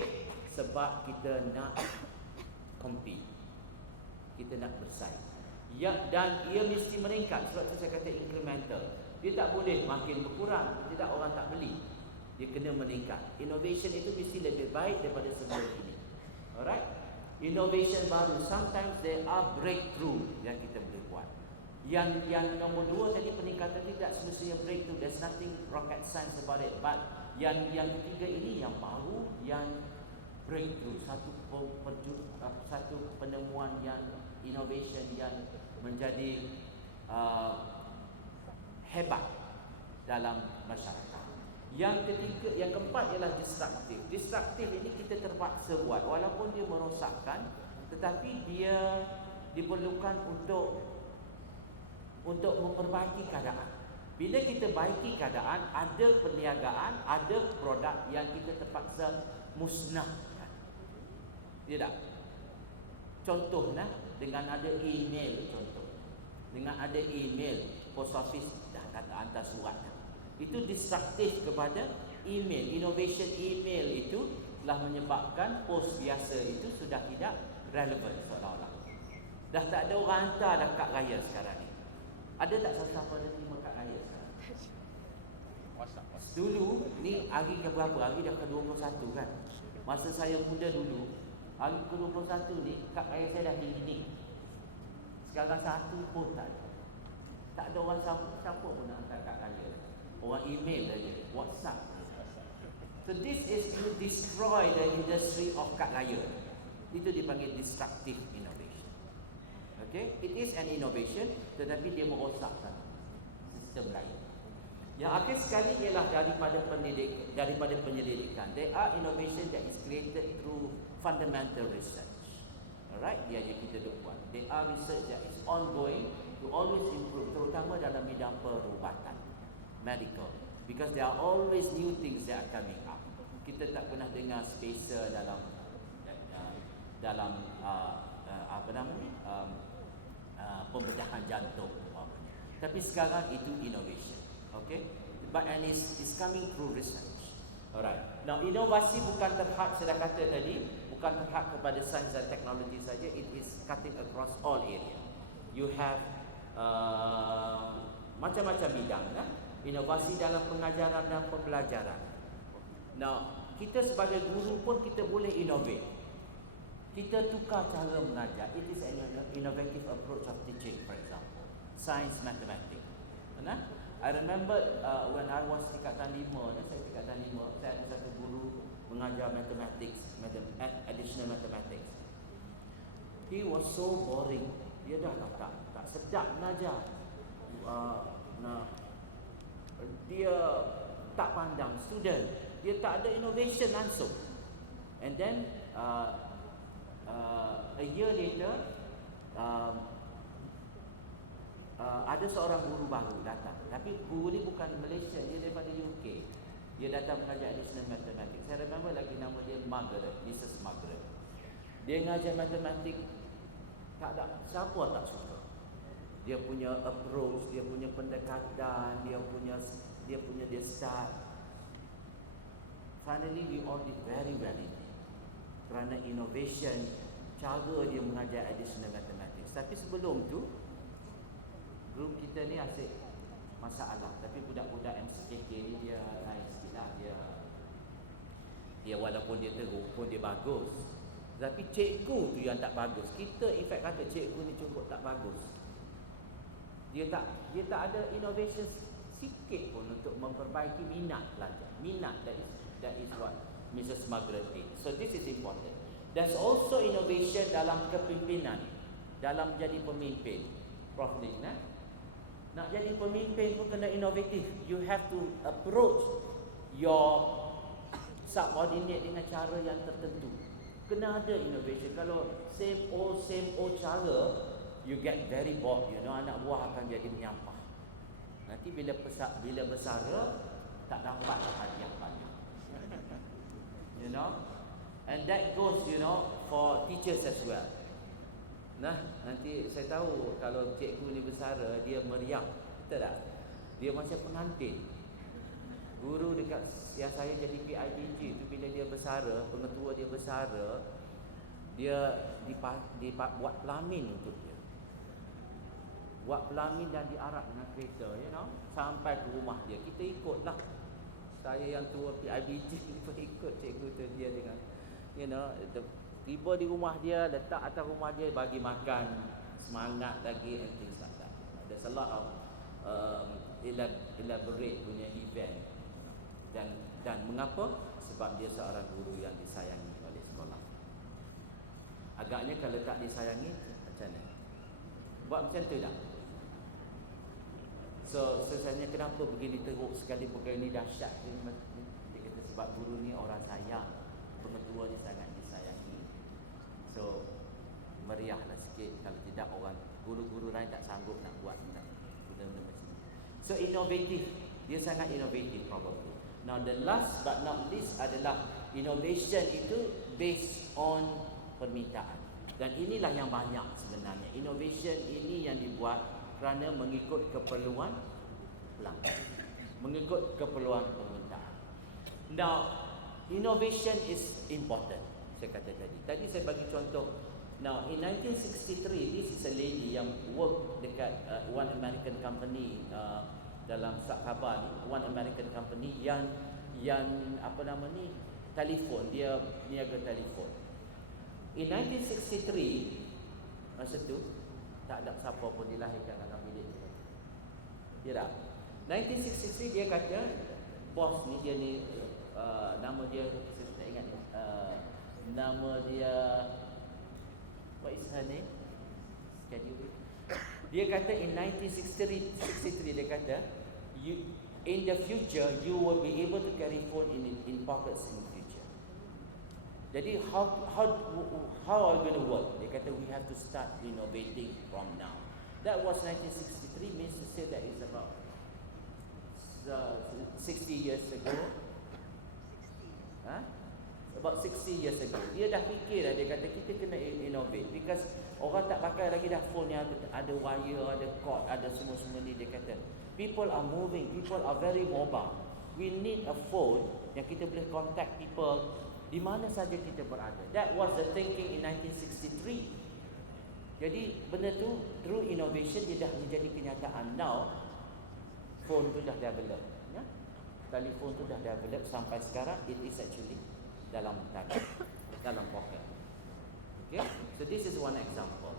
Sebab kita nak compete. Kita nak bersaing. Ya, dan ia mesti meningkat. Sebab tu saya kata incremental. Dia tak boleh makin berkurang. Tidak, orang tak beli. Dia kena meningkat. Innovation itu mesti lebih baik daripada sebelum ini. Alright? Innovation baru. Sometimes there are breakthrough yang kita boleh buat. Yang nombor 2 tadi, peningkatan tidak semestinya breakthrough. There's nothing rocket science about it. But yang ketiga ini yang baru, yang breakthrough, satu penemuan yang innovation yang menjadi hebat dalam masyarakat. Yang ketiga, yang keempat ialah disruptive. Disruptive ini kita terpaksa buat walaupun dia merosakkan, tetapi dia diperlukan untuk memperbaiki keadaan. Bila kita baiki keadaan, ada perniagaan, ada produk yang kita terpaksa musnahkan. Ya tak? Contohnya dengan ada email, dengan ada email, post office dah kata hantar surat. Itu disruptif kepada email. Innovation email itu telah menyebabkan pos biasa itu sudah tidak relevan seolah-olah. Dah tak ada orang hantar dah kad raya sekarang ni. Ada tak siapa-siapa ada terima kad raya sekarang? Dulu ni hari ke berapa? Hari dah ke 21 kan. Masa saya muda dulu, hari ke 21 ni kad raya saya dah ini. Sekarang satu pun tak ada. Tak ada orang siapa pun nak hantar kad raya. Orang email saja, WhatsApp. So this is to destroy the industry of kad raya. Itu dipanggil destructive innovation. Okay, it is an innovation, tetapi dia merosakkan sistem lain. Yang akhir sekali ialah daripada penyelidikan. There are innovation that is created through fundamental research. Alright, dia yang kita buat. There are research that is ongoing to always improve, terutama dalam bidang perubatan, medical, because there are always new things that are coming up. Kita tak pernah dengar spacer dalam pembedahan jantung, tapi sekarang itu innovation. Okay, but and it's coming through research. Alright. Now inovasi bukan terhad, saya dah kata tadi, bukan terhad kepada sains dan teknologi saja. It is cutting across all area. You have macam-macam bidang, kan? Inovasi dalam pengajaran dan pembelajaran. Now kita sebagai guru pun kita boleh innovate. Kita tukar cara mengajar. It is an innovative approach of teaching, for example, science, mathematics. I remember when I was tingkatan 5, saya ada satu guru mengajar mathematics, additional mathematics. He was so boring. Dia dah tak sedap mengajar. Dia tak pandang student. Dia tak ada innovation langsung. And then a year later, ada seorang guru baru datang. Tapi guru ni bukan Malaysia, dia daripada UK. Dia datang mengajar additional mathematics. Saya remember lagi nama dia Margaret, Mrs. Margaret. Dia mengajar matematik, tak ada siapa tak suka. Dia punya approach, dia punya pendekatan, dia punya start. Finally we all did very well in it. Kerana innovation, cara dia mengajar additional mathematics. Tapi sebelum tu, grup kita ni asyik masalah. Tapi budak-budak MCKK ni dia lain sikit lah. Dia walaupun dia teruk pun dia bagus. Tapi cikgu tu yang tak bagus. Kita in fact kata cikgu ni cukup tak bagus. Dia tak ada innovation sikit pun untuk memperbaiki minat belajar. Minat, that is what Mrs. Margaret did. So this is important. There's also innovation dalam kepimpinan, dalam jadi pemimpin. Prof Nik, nak jadi pemimpin pun kena inovatif. You have to approach your subordinate dengan cara yang tertentu. Kena ada innovation. Kalau same old cara, you get very bored, anak buah akan jadi menyampah. Nanti bila bersara tak dapat hadiah banyak. And that goes, for teachers as well. Nah, nanti saya tahu kalau cikgu ni bersara, dia meriah, betul tak? Dia macam pengantin. Guru dekat yang saya jadi PIBG tu, bila dia bersara, pengetua dia bersara, dia buat pelamin untuk dia. Buat pelamin dan diarak dengan kereta, sampai ke rumah dia. Kita ikutlah. Saya yang tua PIBG ikut cikgu tu, dia dengan tiba di rumah dia, letak atas rumah dia, bagi makan, semangat lagi, and things like that. There's a lot of elaborate punya event. Dan mengapa? Sebab dia seorang guru yang disayangi oleh sekolah. Agaknya kalau tak disayangi, macam mana? Buat macam tu tak? So sebenarnya kenapa begini teruk sekali perkara ini dahsyat? Dia kata sebab guru ni orang sayang, pengetua ni sangat disayangi. So meriahlah sikit, kalau tidak orang guru-guru lain tak sanggup nak buat benda-benda macam ni. So innovative, dia sangat innovative probably. Now the last but not least adalah innovation itu based on permintaan. Dan inilah yang banyak sebenarnya. Innovation ini yang dibuat kerana mengikut keperluan pelanggan, mengikut keperluan permintaan. Now innovation is important. Saya kata tadi saya bagi contoh. Now in 1963, this is a lady yang work dekat one American company, dalam khabar ni, one American company yang telefon, dia niaga telefon. In 1963, masa tu tak ada siapa pun dilahirkan dalam bilik dia. Ya tak? 1963 dia kata, bos ni, dia ni nama dia saya tak ingat, nama dia, what is her name? Can you read? Dia kata in 1963 dia kata, in the future you will be able to carry phone in pockets in the future. Jadi how are we going to work? Dia kata we have to start innovating from now. That was 1963, means to say that is about 60 years ago. About 60 years ago. Dia dah fikir dah, dia kata kita kena innovate, because orang tak pakai lagi dah phone yang ada wire, ada cord, ada semua-semua ni. Dia kata people are moving, people are very mobile. We need a phone yang kita boleh contact people di mana saja kita berada. That was the thinking in 1963. Jadi benda tu through innovation dia dah menjadi kenyataan. Now phone tu dah develop, ya? Telefon tu dah develop sampai sekarang, it is actually dalam tangan, dalam poket. Okay, so this is one example.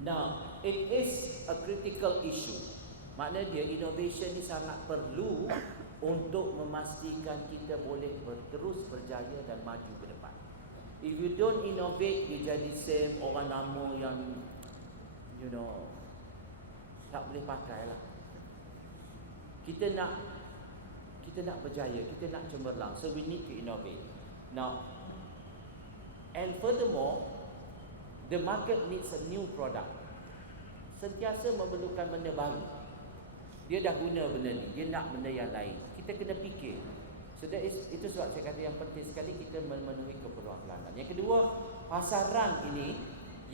Now it is a critical issue. Maknanya dia innovation ni sangat perlu untuk memastikan kita boleh terus berjaya dan maju ke depan. If you don't innovate, you jadi same orang lama yang tak boleh pakai lah. Kita nak berjaya, kita nak cemerlang, so we need to innovate. Now, and furthermore, the market needs a new product. Sentiasa memerlukan benda baru. Dia dah guna benda ni, dia nak benda yang lain. Kita kena fikir. So itu sebab saya kata yang penting sekali kita memenuhi keperluan pelanggan. Yang kedua, pasaran ini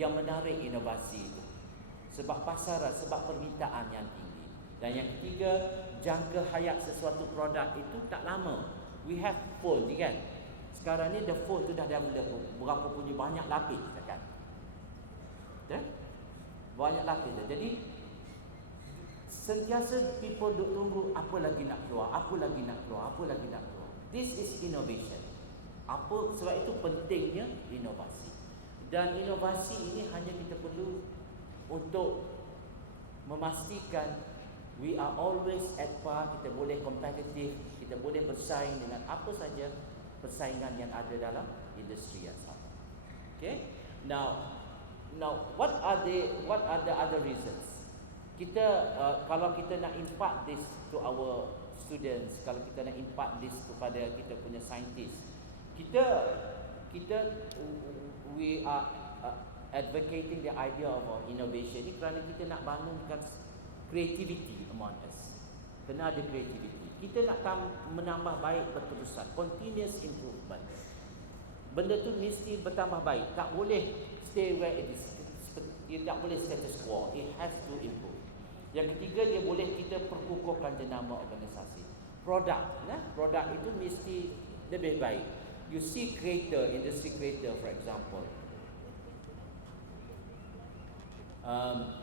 yang menarik inovasi itu. Sebab pasaran, sebab permintaan yang tinggi. Dan yang ketiga, jangka hayat sesuatu produk itu tak lama. We have phone ni kan. Sekarang ni the phone tu dah develop berapa punya banyak lapis kan. Banyak lapis dah. Jadi sentiasa people duk tunggu apa lagi nak keluar, apa lagi nak keluar, apa lagi nak keluar. This is innovation. Sebab itu pentingnya inovasi. Dan inovasi ini hanya kita perlu untuk memastikan we are always at par, kita boleh kompetitif, kita boleh bersaing dengan apa saja persaingan yang ada dalam industri yang sama. Okay? Now what are the other reasons? Kita kalau kita nak impart this to our students, kalau kita nak impart this kepada kita punya scientist, kita we are advocating the idea of innovation ni kerana kita nak bangunkan creativity among us. Kena ada creativity. Kita nak menambah baik berterusan, continuous improvement. Benda tu mesti bertambah baik. Tak boleh stay where it is. Dia tak boleh status quo. It has to improve. Yang ketiga, dia boleh kita perkukuhkan jenama organisasi. Produk, produk itu mesti lebih baik. You see creator, industry creator for example.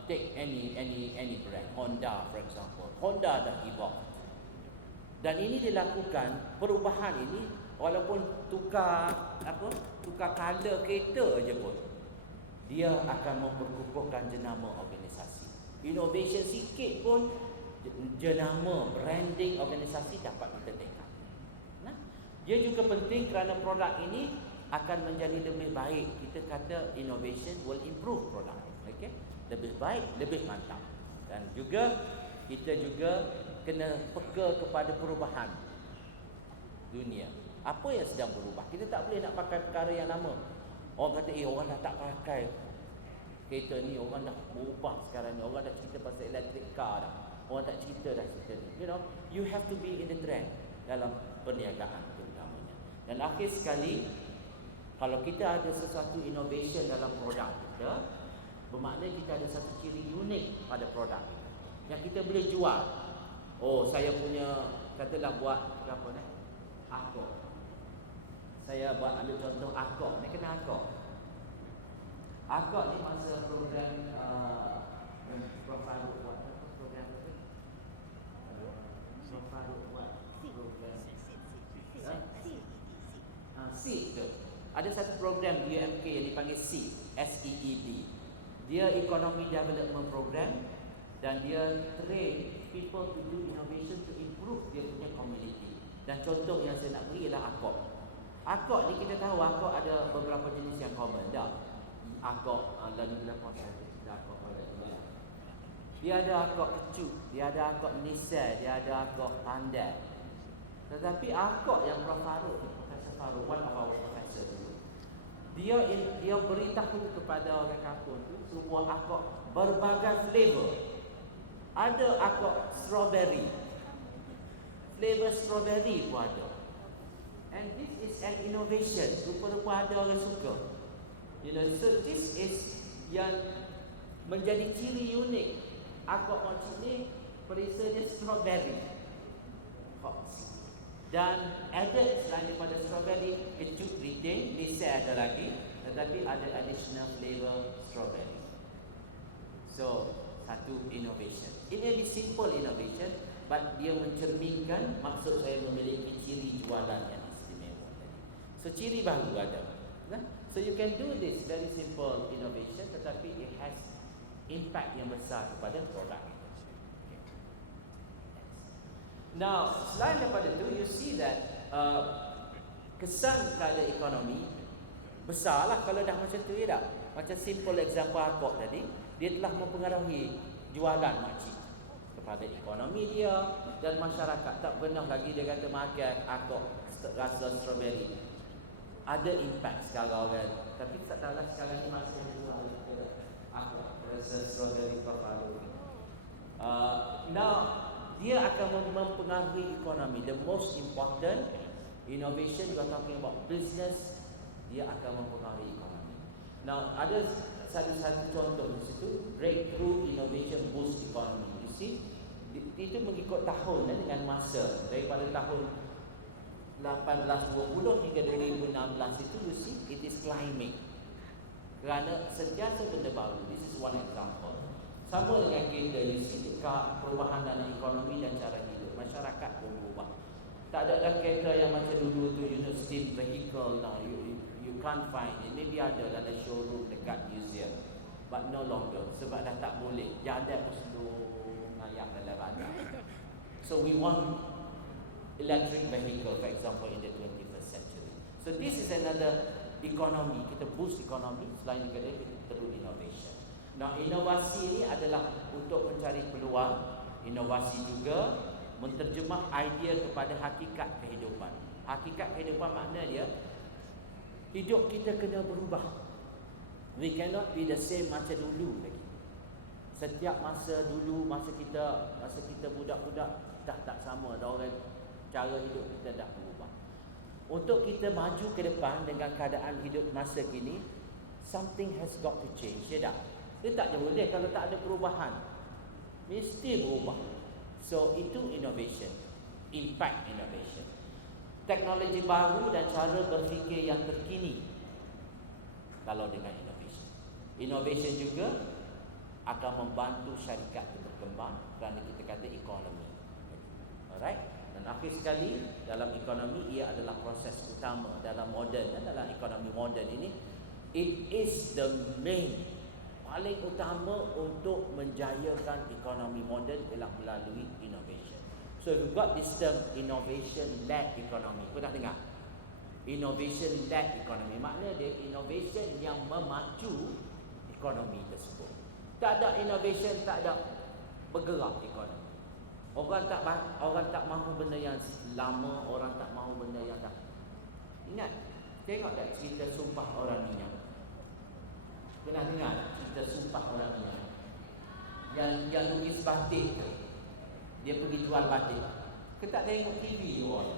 Take any brand, Honda for example. Honda dah evolve. Dan ini dilakukan, perubahan ini walaupun tukar color kereta aja pun, dia akan memperkukuhkan jenama organisasi. Innovation sikit pun jenama, branding organisasi dapat kita tengok. Dia juga penting kerana produk ini akan menjadi lebih baik. Kita kata innovation will improve product. Okay? Lebih baik, lebih mantap. Dan juga kita juga kena peka kepada perubahan dunia. Apa yang sedang berubah? Kita tak boleh nak pakai perkara yang lama. Orang kata, orang dah tak pakai kereta ni, orang dah berubah sekarang ni, orang dah cerita pasal electric car dah. Orang tak cerita dah cerita ni. You have to be in the trend dalam perniagaan terutamanya. Dan akhir sekali, kalau kita ada sesuatu innovation dalam produk kita, bermakna kita ada satu ciri unik pada produk kita yang kita boleh jual. Oh, saya punya, katalah buat apa ni? Akok. Saya buat ambil contoh akok. Ni kena akok. Akok ni masa program Prof Faruk buat program apa? Prof Faruk buat program SEED tu. Ada satu program UMK yang dipanggil SEED, SEED. Dia Economy Development Program dan dia train people to do innovation to improve dia punya community. Dan contoh yang saya nak beri ialah akok. Akok ni kita tahu akok ada beberapa jenis yang common dah. Akok lalu bila puasa akok pada dia. Dia ada akok kecut, dia ada akok nisai, dia ada akok pandai. Tetapi akok yang Prof Faruk, Profesor Faruk, one of our professor dulu, dia beritahu kepada orang kampung tu sebuah akok berbagai flavor. Ada akok strawberry, flavor strawberry pun ada. And this is an innovation. Rupa-rupa ada orang suka. So this is yang menjadi ciri unik akok mochi ni, perisa dia strawberry. Dan added selain daripada strawberry, kecut retain, nisai ada lagi, tetapi ada additional flavor strawberry. So, satu innovation. Ini adalah simple innovation, but dia mencerminkan maksud saya memiliki ciri jualan yang istimewa tadi. So, ciri baru ada. So, you can do this very simple innovation, tetapi it has impact yang besar kepada produk itu. Now, selain daripada itu, you see that kesan kepada ekonomi besarlah kalau dah macam tu, ya tak? Macam simple example akok tadi, dia telah mempengaruhi jualan makcik kepada ekonomi dia dan masyarakat. Tak pernah lagi dia kata makan akok rasa strawberry. Ada impact sekarang kan. Tapi tak tahulah sekarang ni masih jual akok rasa strawberry perpaduan. Now, dia akan mempengaruhi ekonomi. The most important innovation, we are talking about business, dia akan mempengaruhi ekonomi. Now, ada satu contoh di situ, breakthrough innovation boost economy. You see, itu mengikut tahun dengan masa. Daripada tahun 1820 hingga 2016 itu, you see, it is climbing. Kerana sentiasa benda baru. This is one example. Sama dengan kita, you see, dekat perubahan dalam ekonomi dan cara hidup, masyarakat pun berubah. Tak ada dah kereta yang macam dulu tu, steam vehicle now, you can't find it. Maybe ada dalam showroom dekat museum, but no longer, sebab dah tak boleh. Jalan pun seluruh ngayak dalam radar. So we want electric vehicle, for example, in the 21st century. So this is another economy. Kita boost ekonomi, selain daripada kita perlu innovation. Nah, inovasi ini adalah untuk mencari peluang. Inovasi juga menterjemah idea kepada hakikat kehidupan. Hakikat kehidupan makna dia, hidup kita kena berubah. We cannot be the same macam dulu lagi. Setiap masa dulu, masa kita budak-budak, dah tak sama. Dah orang, cara hidup kita dah berubah. Untuk kita maju ke depan dengan keadaan hidup masa kini, something has got to change. Ya tak? Dia tak boleh kalau tak ada perubahan. Mesti berubah. So itu innovation, impact innovation. Teknologi baru dan cara berfikir yang terkini. Kalau dengan innovation, innovation juga akan membantu syarikat berkembang kerana kita kata ekonomi. Alright. Dan akhir sekali, dalam ekonomi ia adalah proses utama dalam moden, dalam ekonomi moden ini. It is the main, paling utama untuk menjayakan ekonomi moden ialah melalui innovation. So we've got this term innovation-led economy. Pernah dengar? Innovation-led economy. Maknanya dia innovation yang memacu ekonomi tersebut. Tak ada innovation, tak ada bergerak ekonomi. Orang tak mahu benda yang lama, orang tak mahu benda yang dah. Ingat, tengok tak cerita Sumpah Orang Minyak? Pernah dengar tak cerita Sumpah Orang Minyak? Yang lukis batik tu, dia pergi jual batik. Kita tak tengok TV orang.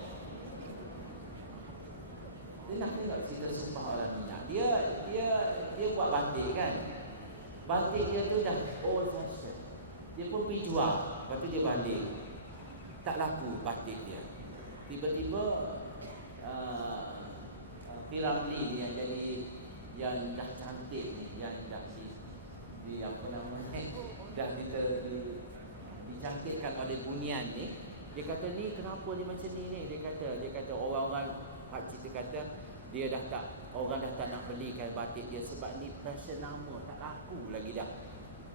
Dia nak tengok cerita Sumpah Orang Minyak. Dia buat batik kan. Batik dia tu dah old fashion. Dia pun pergi jual. Lepas tu dia balik. Tak laku batik dia. Tiba-tiba Piramli ni yang jadi, yang dah cantik ni, yang dah di apa namanya, dah dicantikkan oleh bunian ni. Dia kata, ni kenapa ni macam ni? Dia kata orang-orang pakcik dia kata dia dah tak, orang dah tak nak belikan batik dia sebab ni fashion lama, tak laku lagi dah.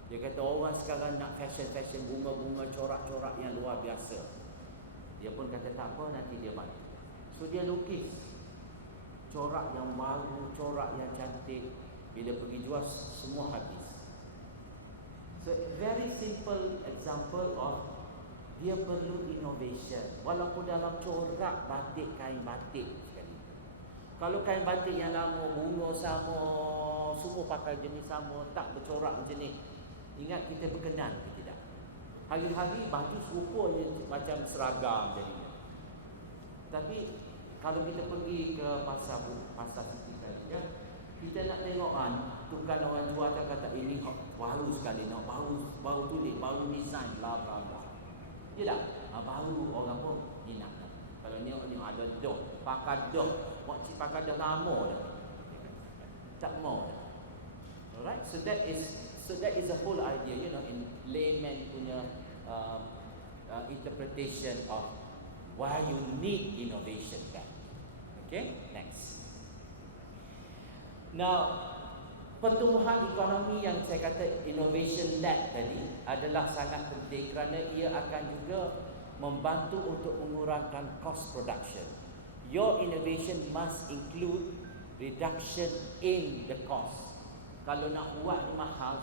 Dia kata orang sekarang nak fashion bunga-bunga, corak-corak yang luar biasa. Dia pun kata tak apa, nanti dia balik. So dia lukis corak yang baru, corak yang cantik. Bila pergi jual, semua habis. So very simple example of dia perlu innovation. Walaupun dalam corak batik, kain batik sekali. Kalau kain batik yang lama, bunga sama, semua pakai jenis sama, tak bercorak macam ni, ingat kita berkenan ke tidak? Hari-hari baju serupa je macam seragam jadinya. Tapi kalau kita pergi ke pasar Siti Khalijah, kita nak tengok tukang orang jual kata ini baru sekali, nak baru tulis, baru design, bla bla bla. Ya tak? Baru orang pun minat. Kalau ni ada dah, pakai dah, makcik pakai dah lama dah. Tak mau dah. Alright, so that is the whole idea, you know, in layman punya interpretation of why you need innovation back. Okay, next. Now, pertumbuhan ekonomi yang saya kata innovation led tadi adalah sangat penting kerana ia akan juga membantu untuk mengurangkan cost production. Your innovation must include reduction in the cost. Kalau nak buat mahal,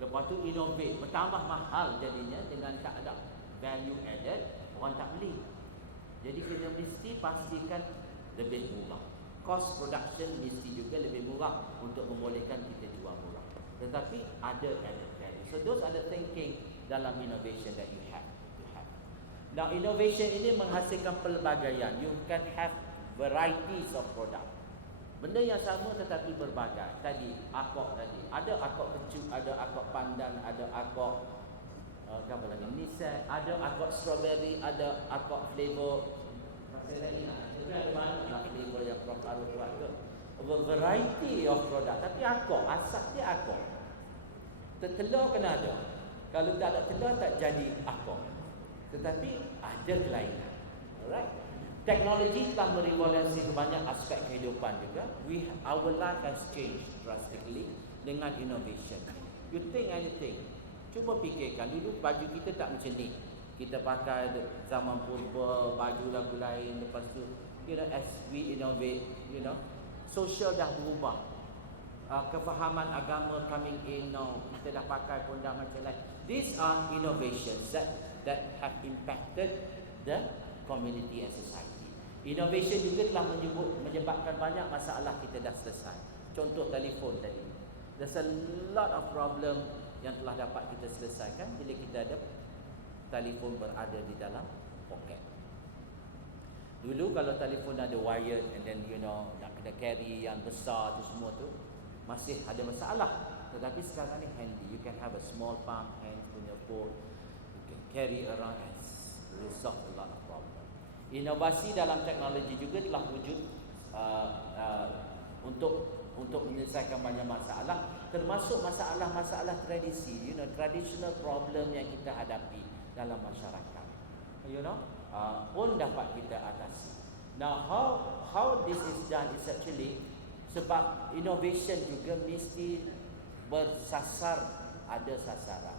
lepas tu innovate, bertambah mahal jadinya dengan tak ada value added, orang tak beli. Jadi kita mesti pastikan lebih murah. Cost production mesti juga lebih murah untuk membolehkan kita jual murah. Tetapi ada added value. So those are the thinking dalam innovation that you have. Now innovation ini menghasilkan pelbagaian. You can have varieties of product. Benda yang sama tetapi berbagai. Tadi akok tadi, ada akok kecut, ada akok pandan, ada akok apa lagi, nissan, ada akok strawberry, ada akok flavor. Saya lagi ada banyak flavor yang perlu buat tu. A variety of product. Tapi akok, asas dia akok. Telur kena ada. Kalau tak ada telur tak jadi akok. Tetapi ada kelainan. Alright. Teknologi telah merevolusi banyak aspek kehidupan juga. Our life has changed drastically dengan innovation. You think anything? Cuba fikirkan, dulu baju kita tak macam ni. Kita pakai zaman purba, baju lagu lain. Lepas tu, you know, as we innovate, you know, social dah berubah. Kefahaman agama coming in now. Kita dah pakai pondang macam lain. These are innovations that that have impacted the community and society. Innovation juga telah menyebabkan banyak masalah kita dah selesai. Contoh telefon tadi. There's a lot of problem yang telah dapat kita selesaikan bila kita ada telefon berada di dalam poket. Dulu kalau telefon ada wired and then nak kena carry yang besar tu semua tu masih ada masalah. Tetapi sekarang ni handy. You can have a small palm hand punya phone. You can carry around and resolve a lot of problem. Inovasi dalam teknologi juga telah wujud untuk menyelesaikan banyak masalah, termasuk masalah-masalah tradisi, traditional problem yang kita hadapi dalam masyarakat. Pun dapat kita atasi. Now how this is done is actually sebab innovation juga mesti bersasar, ada sasaran.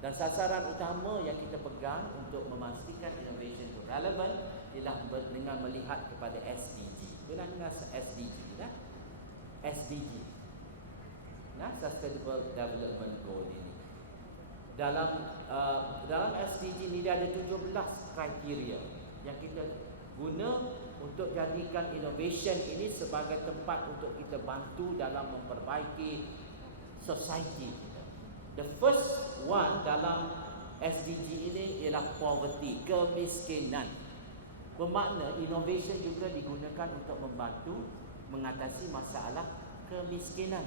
Dan sasaran utama yang kita pegang untuk memastikan innovation itu relevan ialah dengan melihat kepada SDG. Pernah dengar SDG tak? SDG. Sustainable Development Goal ini. Dalam SDG ni dia ada 17 kriteria yang kita guna untuk jadikan innovation ini sebagai tempat untuk kita bantu dalam memperbaiki society kita. The first one dalam SDG ini ialah poverty, kemiskinan. Bermakna innovation juga digunakan untuk membantu mengatasi masalah kemiskinan.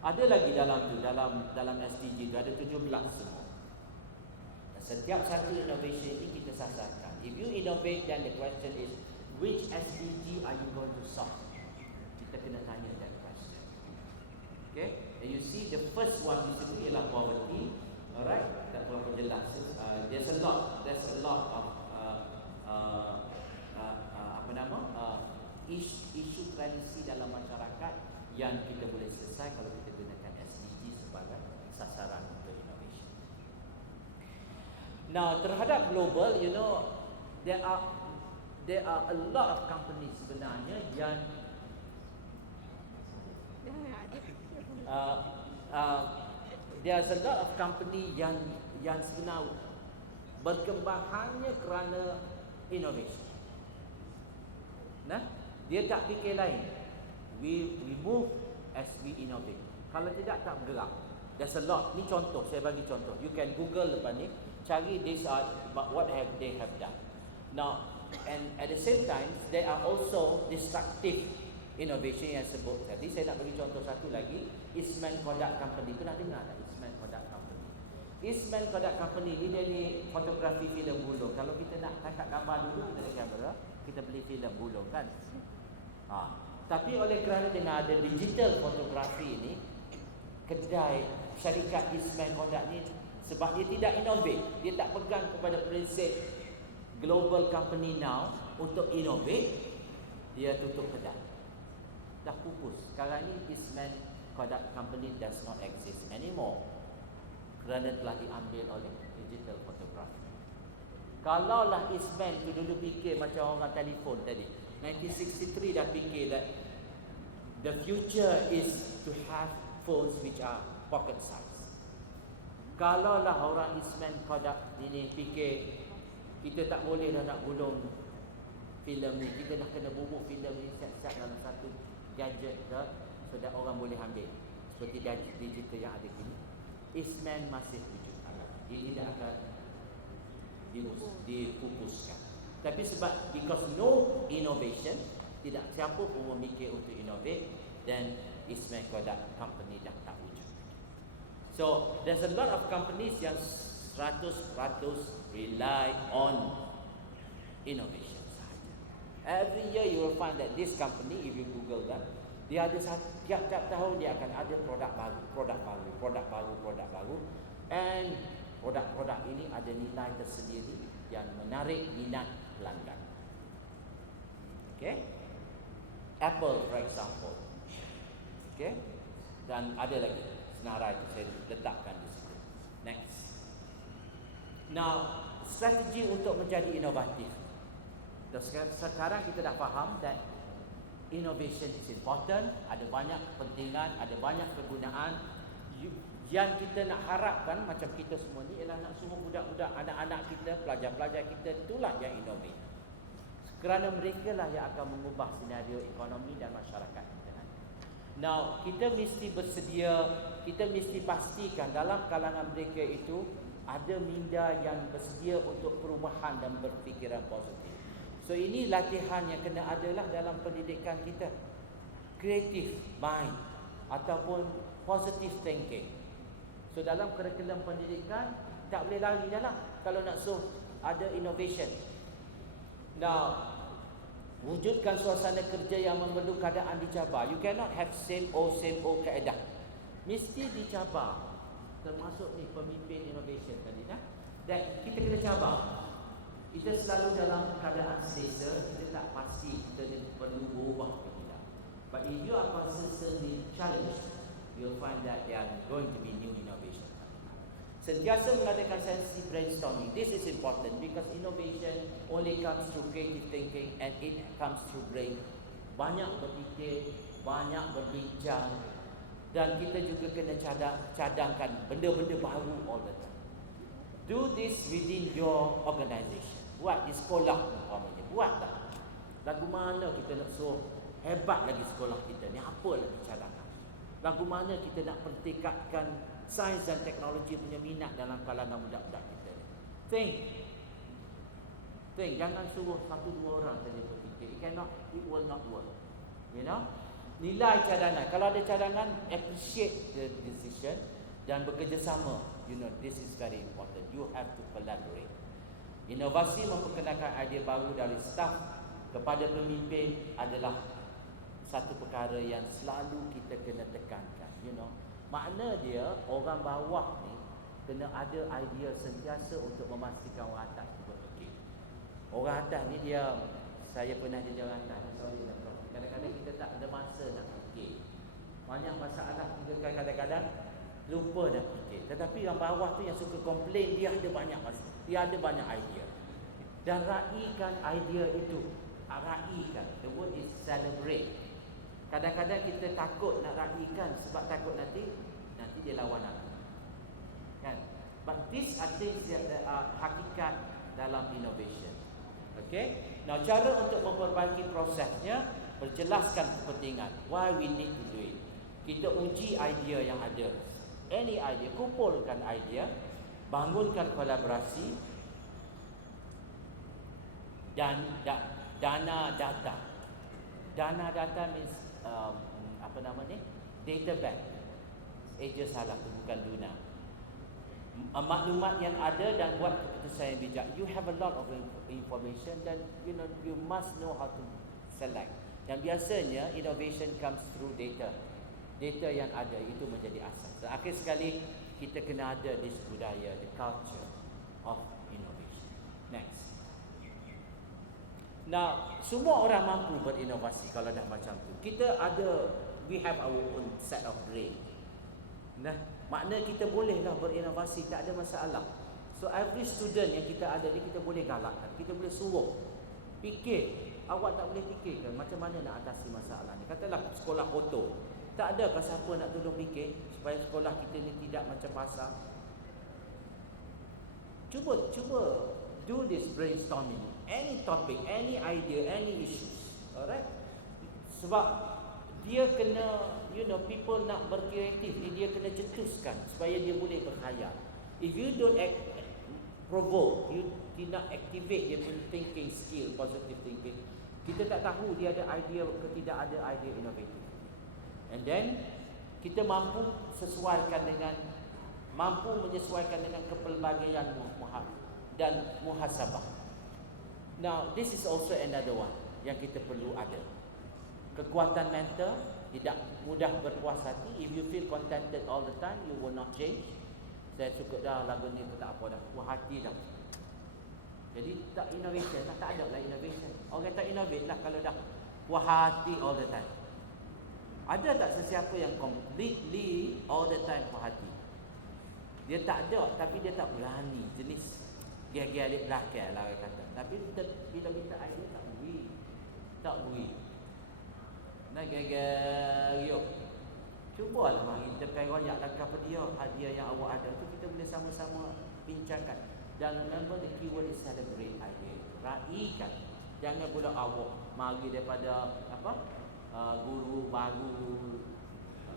Ada lagi dalam SDG itu ada 17 semua. Setiap satu innovation ini kita sasarkan. If you innovate, then the question is, which SDG are you going to solve? Kita kena tanya that question. Okay? And you see the first one di situ ialah poverty. Alright? Tak berapa jelas. There's a lot of isu tradisi dalam masyarakat yang kita boleh selesai kalau kita gunakan SDG sebagai sasaran untuk innovation. Now, terhadap global, there are a lot of companies sebenarnya yang there's a lot of company yang sebenarnya berkembang hanya kerana innovation. Dia tak fikir lain. We move as we innovate. Kalau tidak, tak bergerak. There's a lot. Ni contoh, saya bagi contoh. You can Google lepas ni, cari this are what they have done. Now, and at the same time, there are also destructive innovation yang sebut tadi. Saya nak bagi contoh satu lagi. Eastman Kodak Company. Pernah dengar tak Eastman Kodak Company? Eastman Kodak Company ni dia ni fotografi filem bulung. Kalau kita nak tangkap gambar dulu, kita ada kamera, kita beli filem bulung kan. Tapi oleh kerana dengan ada digital fotografi ni, kedai syarikat Eastman Kodak ni sebab dia tidak innovate, dia tak pegang kepada prinsip global company now untuk innovate, dia tutup kedai. Dah pupus. Sekarang ni Eastman Kodak Company does not exist anymore kerana telah diambil oleh digital fotografi. Kalaulah Eastman tu dulu fikir macam orang telefon tadi, 1963 dah fikir that the future is to have phones which are pocket size. Kalaulah orang Eastman Kodak ini fikir kita tak boleh dah nak gulung filem ni, kita dah kena bubuh filem ni set-set dalam satu gadget dah, so that orang boleh ambil seperti gadget digital yang ada kini, Eastman masih wujud. Dia tidak akan dipupuskan. Tapi sebab because no innovation, tidak siapa pun memikir untuk innovate, then Eastman Kodak Company dah tak wujud. So there's a lot of companies yang 100% rely on innovation sahaja. Every year you will find that this company, if you Google that, dia ada tiap-tiap tahun dia akan ada produk baru, and produk-produk ini ada nilai tersendiri yang menarik minat pelanggan. Okay? Apple, for example. Okay? Dan ada lagi senarai itu saya letakkan di situ. Next. Now, strategi untuk menjadi inovatif. Dan sekarang kita dah faham that innovation is important, ada banyak kepentingan, ada banyak kegunaan. Yang kita nak harapkan macam kita semua ni ialah nak suruh budak-budak, anak-anak kita, pelajar-pelajar kita, itulah yang innovate. Kerana mereka lah yang akan mengubah senario ekonomi dan masyarakat kita. Now, kita mesti bersedia, kita mesti pastikan dalam kalangan mereka itu ada minda yang bersedia untuk perubahan dan berfikiran positif. So ini latihan yang kena adalah dalam pendidikan kita. Creative mind ataupun positive thinking. So dalam kurikulum pendidikan tak boleh lari dah lah kalau nak suruh ada innovation. Now, wujudkan suasana kerja yang memerlukan keadaan dicabar. You cannot have same old kaedah. Mesti dicabar. Termasuk ni pemimpin innovation tadi dah. Dan kita kena cabar. Kita selalu dalam keadaan selesa, kita tak pasti kita ni perlu berubah ke tidak. But if you are consistently challenged, you'll find that there are going to be new innovation. Sentiasa mengadakan sesi brainstorming. This is important because innovation only comes through creative thinking and it comes through brain. Banyak berfikir, banyak berbincang, dan kita juga kena cadangkan benda-benda baru all the time. Do this within your organisation. Buat di sekolah umpamanya. Buatlah. Lagu mana kita nak suruh hebat lagi sekolah kita ni, apa lagi cadangan? Lagu mana kita nak pertikatkan sains dan teknologi punya minat dalam kalangan budak-budak kita ni. Think, jangan suruh satu dua orang saja berfikir. It will not work. You know? Nilai cadangan. Kalau ada cadangan, appreciate the decision dan bekerjasama. You know, this is very important. You have to collaborate. Inovasi memperkenalkan idea baru dari staf kepada pemimpin adalah satu perkara yang selalu kita kena tekankan. You know, makna dia orang bawah ni kena ada idea sentiasa untuk memastikan orang atas berfikir. Orang atas ni dia, saya pernah jadi orang atas. Kadang-kadang kita tak ada masa nak fikir. Banyak masalah kita kadang-kadang lupa nak fikir. Tetapi yang bawah tu yang suka komplain, dia ada banyak masa, dia ada banyak idea. Dan raikan idea itu. Raikan. The word is celebrate. Kadang-kadang kita takut nak raikan sebab takut nanti dia lawan aku. Kan? But these are things that are hakikat dalam innovation. Okay? Now, cara untuk memperbaiki prosesnya, perjelaskan kepentingan. Why we need to do it. Kita uji idea yang ada. Any idea, kumpulkan idea, bangunkan kolaborasi dan dana data. Dana data means apa nama ni? Data bank. Eja salah tu, bukan Duna. Maklumat yang ada dan buat keputusan yang bijak. You have a lot of information dan you know you must know how to select. Dan biasanya innovation comes through data. Data yang ada itu menjadi asas. Dan akhir sekali kita kena ada this budaya, the culture of innovation. Next. Now, semua orang mampu berinovasi kalau dah macam tu. Kita ada, we have our own set of brain. Nah, makna kita bolehlah berinovasi, tak ada masalah. So every student yang kita ada ni kita boleh galakkan, kita boleh suruh fikir. Awak tak boleh fikirkan macam mana nak atasi masalah ni. Katalah sekolah kotor, tak ada ke siapa nak tolong fikir supaya sekolah kita ni tidak macam pasar. Cuba do this brainstorming, any topic, any idea, any issues. Alright? Sebab dia kena, you know, people nak berkreatif ni, dia kena cetuskan supaya dia boleh berkhayal. If you don't provoke, you tidak activate dia punya thinking skill, positive thinking, kita tak tahu dia ada idea ke tidak ada idea inovatif. And then kita mampu menyesuaikan dengan kepelbagaian dan muhasabah. Now, this is also another one yang kita perlu ada. Kekuatan mental, tidak mudah berpuas hati. If you feel contented all the time, you will not change. Saya suka dah lagu ni, tak apa dah, puas hati dah. Jadi tak innovation lah, tak ada lah innovation. Orang tak innovate lah kalau dah puas hati all the time. Ada tak sesiapa yang completely all the time puas hati? Dia tak ada, tapi dia tak berani. Jenis gaya-gaya alik belakang lah orang kata. Tapi bila kita idea tak bui. Nak gaya-gaya yuk. Cubalah mari kita royak langkah hadiah yang awak ada tu, kita boleh sama-sama bincangkan. Dan remember the keyword is celebrate idea. Raikan. Jangan pula awak mari daripada guru baru.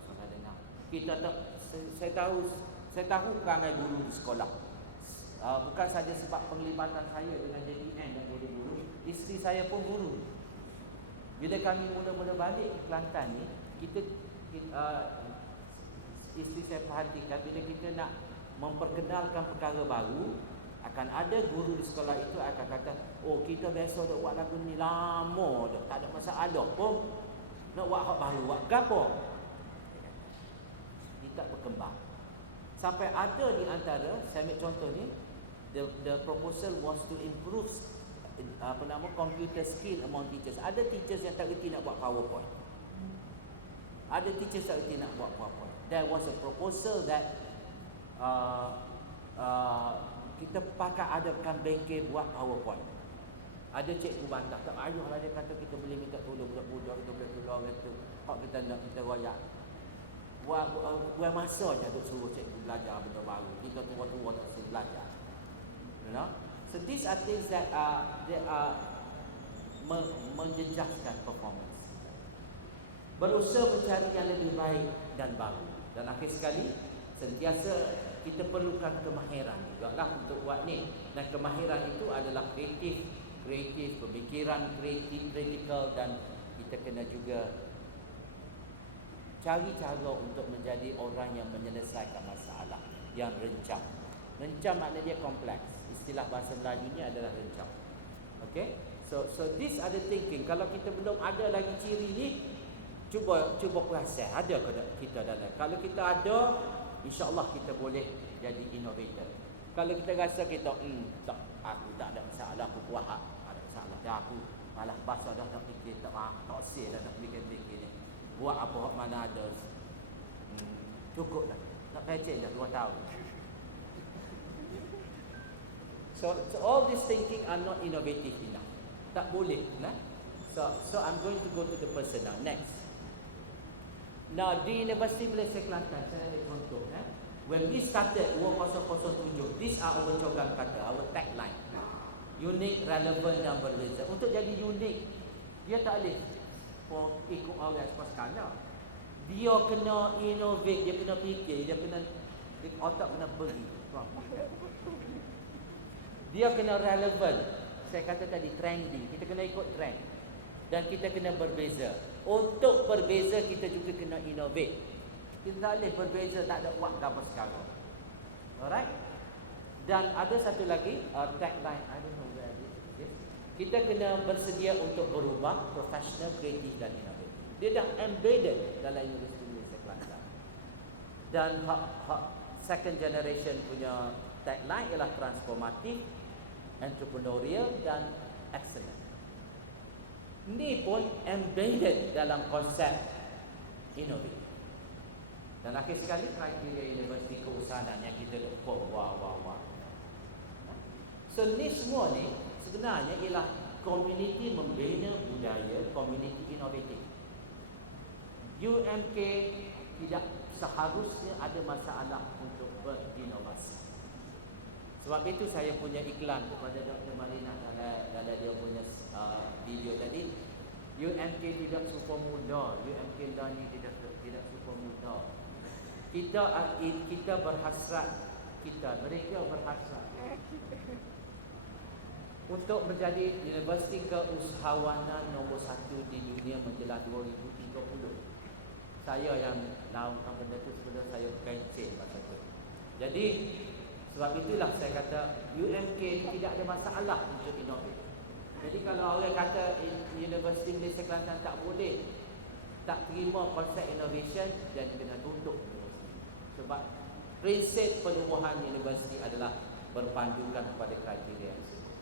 Saudara dengar. Saya tahu perangai guru di sekolah. Bukan saja sebab penglibatan saya dengan JDN dan guru-guru, isteri saya pun guru. Bila kami mula-mula balik ke Kelantan ni, isteri saya perhatikan bila kita nak memperkenalkan perkara baru, akan ada guru di sekolah itu akan kata, oh kita biasa dah buat lagu ni lama dah, tak ada masalah pun. Nak buat hak baru, buat gapo? Dia tak berkembang. Sampai ada di antara, saya ambil contoh ni, the proposal was to improve computer skill among teachers. Ada teachers yang tak reti nak buat PowerPoint. Ada teachers tak reti nak buat PowerPoint. There was a proposal that kita pakai adakan bengkel buat PowerPoint. Ada cikgu bantah, tak payahlah, dia kata kita boleh minta tolong budak-budak, kita boleh tolong itu. Hak kita nak kita royak. Buat masa je duk suruh cikgu belajar benda baru. Kita tua-tua tak suruh belajar. You know? So these are things that menjejaskan performance. Berusaha mencari yang lebih baik dan baru. Dan akhir sekali, sentiasa kita perlukan kemahiran juga lah untuk buat ni. Dan kemahiran itu adalah kreatif, pemikiran kreatif, kritikal, dan kita kena juga cari cara untuk menjadi orang yang menyelesaikan masalah yang rencam. Rencam maknanya dia kompleks. Istilah bahasa Melayu-nya adalah rencam. Okay? So this are the thinking. Kalau kita belum ada lagi ciri ni, cuba perasan ada ke tak kita dalam. Kalau kita ada, insya-Allah kita boleh jadi innovator. Kalau kita rasa kita tak, aku tak ada masalah, aku buat ada masalah. Dah aku malah bahasa dah tak fikir, tak sel dah nak fikir ni. Buat apa mana ada. Cukuplah. Tak pecah dah 2 tahun. So all this thinking are not innovative enough. Tak boleh, nah. So I'm going to go to the person now. Next. Now di Universiti Malaysia Kelantan, saya ambil contoh. When we started 2007, these are our cogan kata, our tagline. Unik, relevan dan berbeza. Untuk jadi unik, dia tak boleh ikut orang sepaskana. Dia kena innovate, dia kena fikir, dia kena otak kena beri. Dia kena relevan. Saya kata tadi trending, kita kena ikut trend. Dan kita kena berbeza. Untuk berbeza kita juga kena innovate. Kita tak boleh berbeza tak ada buat apa sekarang. Alright? Dan ada satu lagi tagline, I don't know where it is. Kita kena bersedia untuk berubah, profesional, kreatif dan inovatif. Dia dah embedded dalam Universiti Malaysia Kelantan. Dan second generation punya tagline ialah transformatif, entrepreneurial dan excellent. Ini pun embedded dalam konsep inovatif. Dan akhir sekali kriteria universiti keusahanan yang kita lupa. Wah. So ni semua ni sebenarnya ialah community membina budaya, community inovatif. UMK tidak seharusnya ada masalah untuk berinovasi. Sebab itu saya punya iklan kepada Dr. Marina dalam dia punya video tadi. UMK tidak super muda, UMK ni tidak super muda. Kita berhasrat, mereka berhasrat untuk menjadi universiti keusahawanan nombor 1 di dunia menjelang 2030. Saya yang lakukan benda tu sebenarnya saya kencing masa tu. Jadi sebab itulah saya kata UMK tidak ada masalah untuk inovasi. Jadi kalau orang kata Universiti Malaysia Kelantan tak boleh, tak terima konsep innovation, dan kena tutup universiti. Sebab prinsip penubuhan universiti adalah berpandukan kepada kriteria tersebut.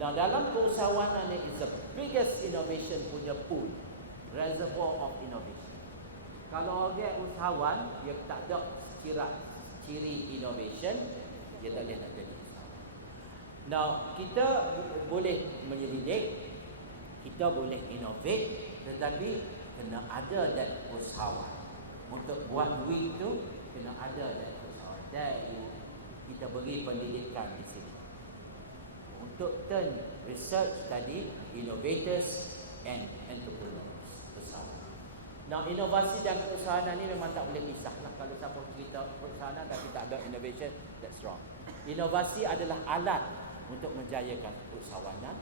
Nah, dalam keusahawanan ni is the biggest innovation punya pool, reservoir of innovation. Kalau orang usahawan dia tak ada ciri innovation, dia tak boleh nak jadi usahawan. Now, kita boleh menyelidik, kita boleh innovate, tetapi kena ada that usahawan. Untuk buat duit tu kena ada dalam usahawan. Dan kita beri pendidikan di sini untuk turn research tadi innovators and entrepreneurs usahawan. Now inovasi dan perusahaan ni memang tak boleh pisah lah. Kalau siapa cerita perusahaan tapi tak ada innovation, that's wrong. Inovasi adalah alat untuk menjayakan usahawanan,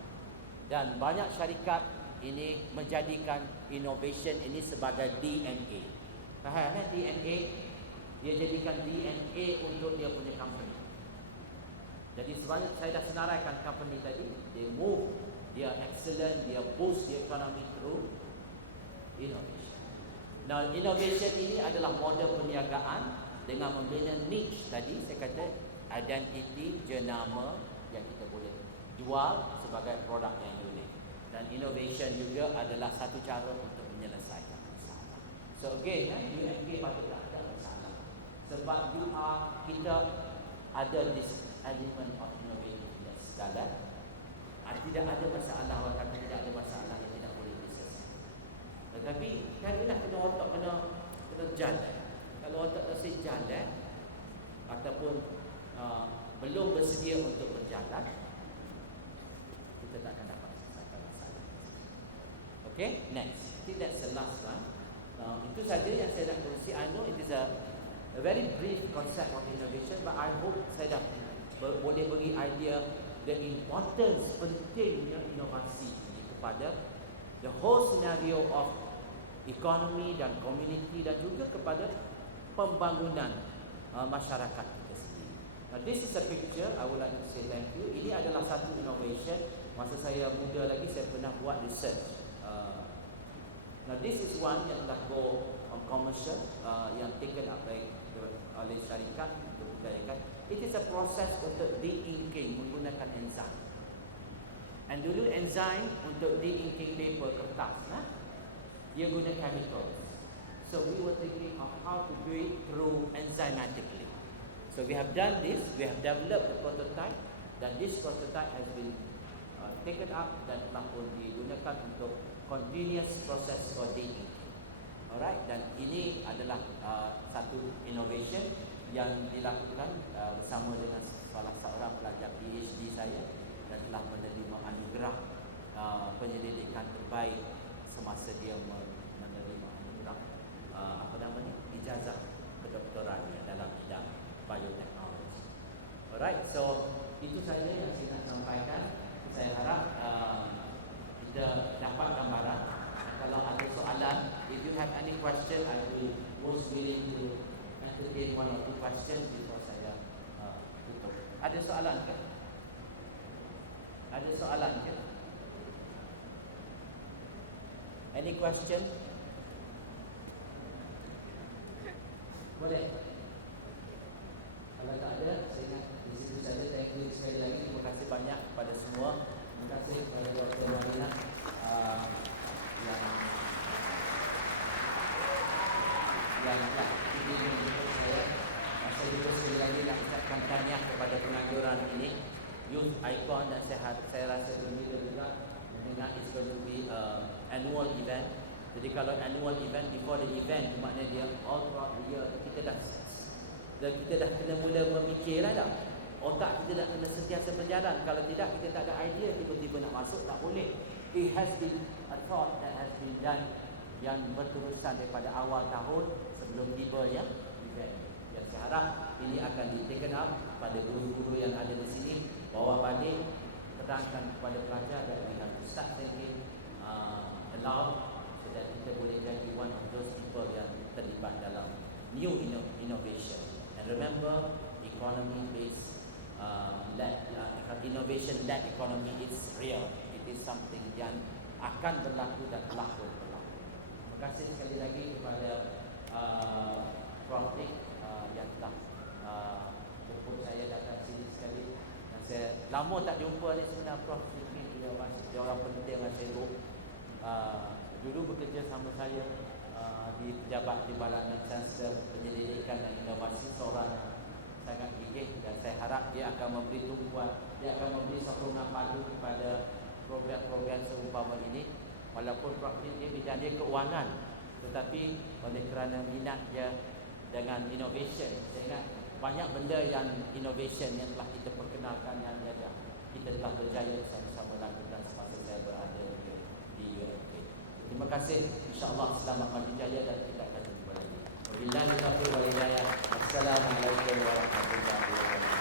dan banyak syarikat ini menjadikan innovation ini sebagai DNA. Faham kan DNA? Dia jadikan DNA untuk dia punya company. Jadi sebanyak saya dah senaraikan company tadi, they move, dia excellent, dia boost the economy through innovation. Now innovation ini adalah model perniagaan dengan membina niche tadi, saya kata identity, jenama yang kita boleh jual sebagai produk yang unik. Dan innovation juga adalah satu cara untuk menyelesaikan masalah. So again, UMK patut tak ada masalah. Sebab kita ada this element of innovativeness dalam. Tidak ada masalah, orang kata tidak ada masalah yang tidak boleh diselesaikan. Tetapi kadang-kadang kena otak, kena jalan. Kalau otak terus jalan ataupun belum bersedia untuk berjalan, kita tak akan dapat selesaikan masalah. Okay, next. I think that's the last one. Itu saja yang saya nak kongsi. I know it is a very brief concept of innovation, but I hope saya dah boleh bagi idea the importance, pentingnya inovasi ini kepada the whole scenario of economy dan community dan juga kepada pembangunan masyarakat kita sendiri. Now this is a picture, I would like to say thank you. Ini adalah satu innovation. Masa saya muda lagi, saya pernah buat research. Now this is one yang dah go on commercial, yang taken up oleh syarikat untuk berjayakan. It is a process untuk de-inking menggunakan enzim. And dulu enzim untuk de-inking paper kertas, dia guna chemicals. So we were thinking of how to do it through enzymatically. So we have done this, we have developed the prototype, dan this prototype has been taken up dan telah pun digunakan untuk continuous process for de-inking. Alright, dan ini adalah satu innovation yang dilakukan bersama dengan salah seorang pelajar PhD saya, dan telah menerima anugerah penyelidikan terbaik semasa dia menerima anugerah ijazah kedoktorannya dalam bidang bioteknologi. Alright, so itu saja yang saya nak sampaikan. Saya harap kita dapat gambaran. Kalau ada soalan, if you have any question, I will most willing to entertain one or two questions before saya tutup. Ada soalan ke? Ada soalan ke? Any question? Boleh? Kalau tak ada, saya ingat di situ saja. Thank you sekali lagi. Terima kasih banyak kepada semua. Terima kasih kepada Dr. Wadina yang ini menjemput saya. Saya juga sekali lagi nak ucapkan tahniah kepada pengangguran ini, Youth Icon, dan saya rasa gembira juga mendengar it's going to be annual event. Jadi kalau annual event, before the event, maknanya dia all throughout the year kita dah kena mula memikir dah. Otak kita dah kena sentiasa berjalan. Kalau tidak, kita tak ada idea, tiba-tiba nak masuk, tak boleh. It has been a thought that has been done, yang berterusan daripada awal tahun sebelum tiba yang event. Yang saya harap ini akan di-taken up pada guru-guru yang ada di sini, bawa balik, terangkan kepada pelajar dan dengan start thinking aloud, so that kita boleh jadi one of those people yang terlibat dalam new innovation. And remember, economy-based innovation-led economy is real. It is something yang akan berlaku dan telah pun berlaku. Terima kasih sekali lagi kepada Prof. Nick yang telah jemput saya datang sini sekali. Dan saya lama tak jumpa ni sebenarnya. Prof. Nick ni dia orang penting yang saya dulu bekerja sama saya di pejabat Timbalan Chancellor Penyelidikan dan Inovasi, seorang sangat gigih, dan saya harap dia akan memberi tumpuan, dia akan memberi sokongan padu kepada program-program seumpama ini. Walaupun Prof. Nick dia bidang dia keuangan, tetapi oleh kerana minat dia dengan innovation, saya ingat banyak benda yang innovation yang telah kita perkenalkan yang ada, kita telah berjaya sama-sama lakukan semasa saya berada di UMK. Terima kasih, insya-Allah selamat maju jaya dan kita akan jumpa lagi. Wabillahi taufiq wal hidayah. Assalamualaikum warahmatullahi wabarakatuh.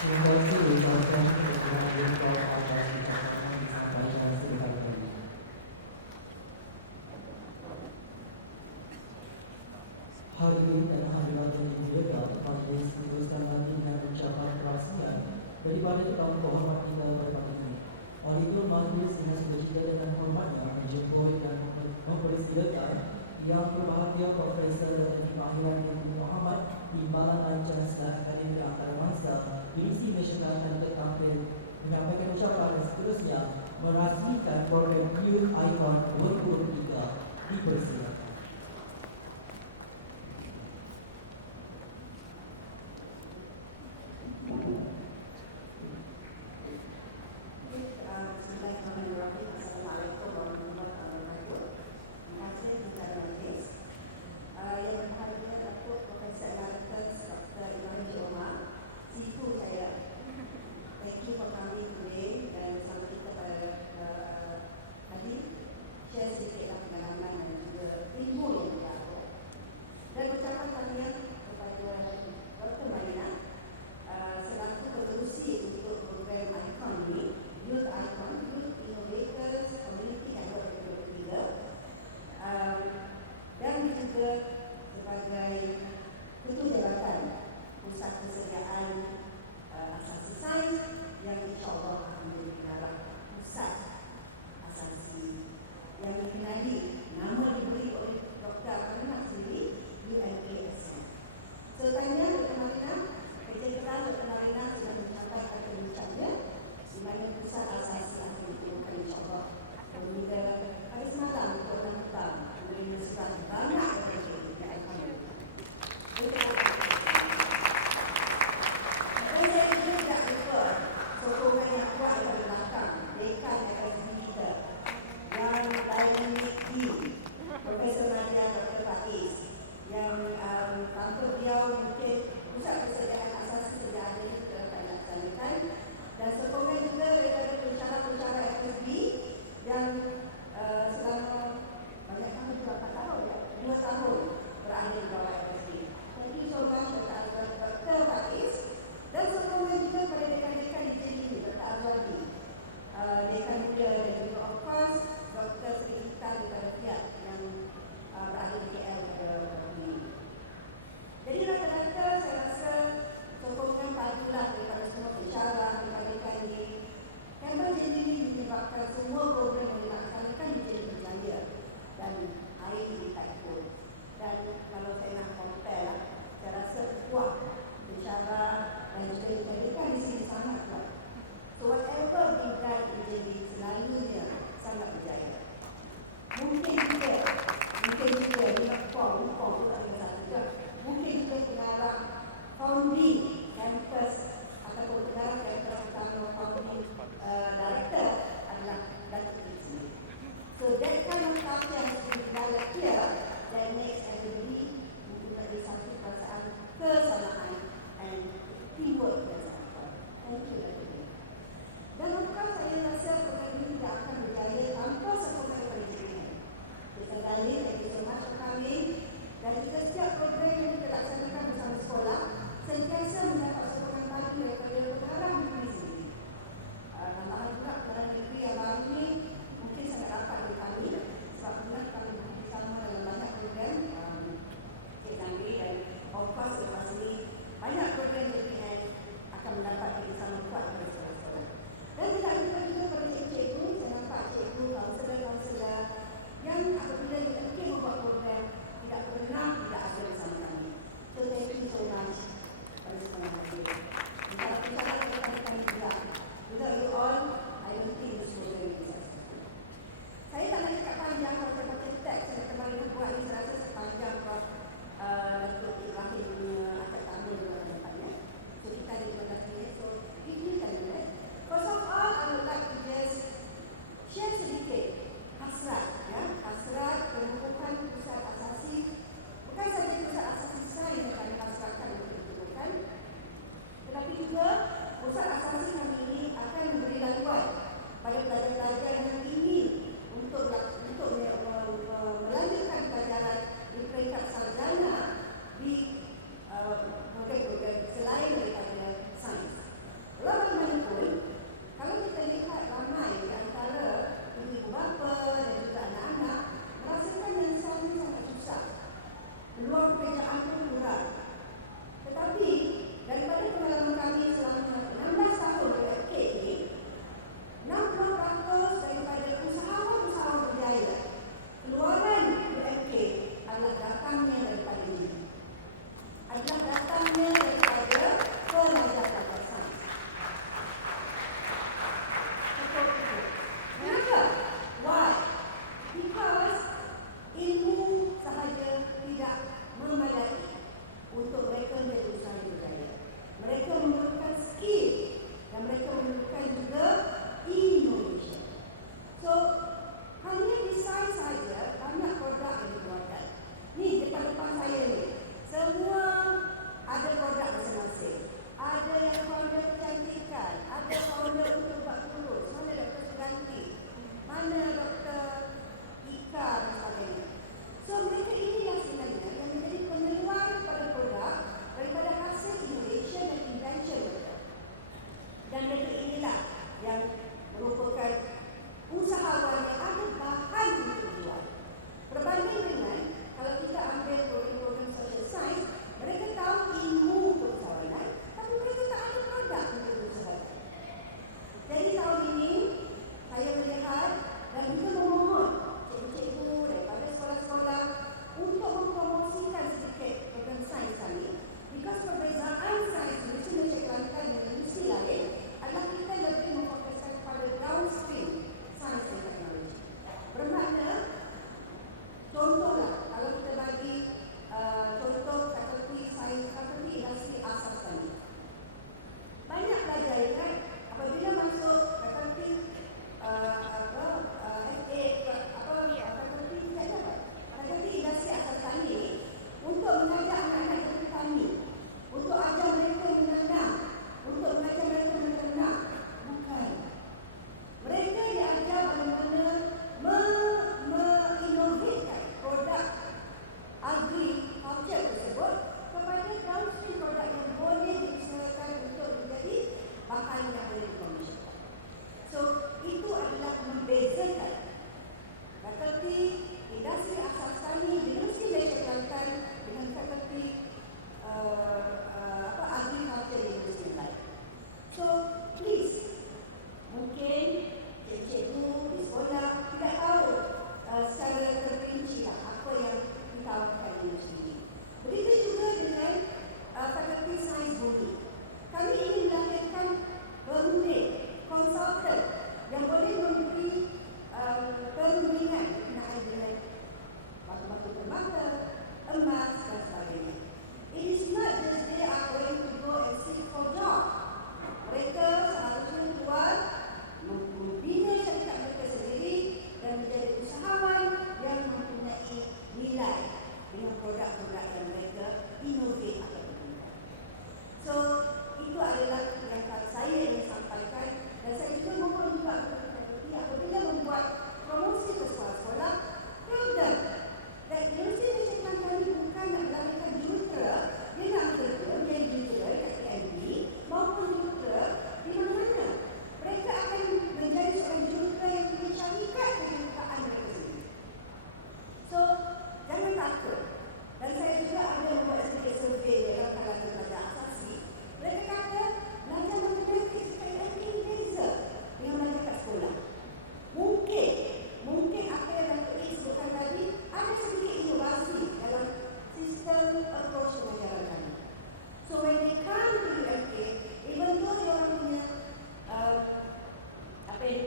Terima kasih diucapkan kepada Beliau atas ucapan yang disampaikan sebelum ini. Hadirin dan hadirat yang dimuliakan, majlis meneruskan lagi dengan ucapan perasmian daripada Tuan Muhammad kita berpagi ini. Oleh itu, majlis dengan sukacita dan hormatnya menjemput dan mempersilakan Yang Berbahagia Profesor Kemahiran Nabi Muhammad Timbalan dan Chancellor Akademi Antarabangsa Universiti Nasional dan terakhir menyampaikan ucapan dan seterusnya merasmikan program Youth Icon 2023 dipersilakan. Bismillahirrahmanirrahim. Assalamualaikum warahmatullahi wabarakatuh. Terima kasih kepada majlis. Yang berbahagia Datuk Profesor Emeritus Dr. Ibrahim Omar, sifu saya. Thank you for coming today dan bersama kita pada hadir share sedikitlah pengalaman dan juga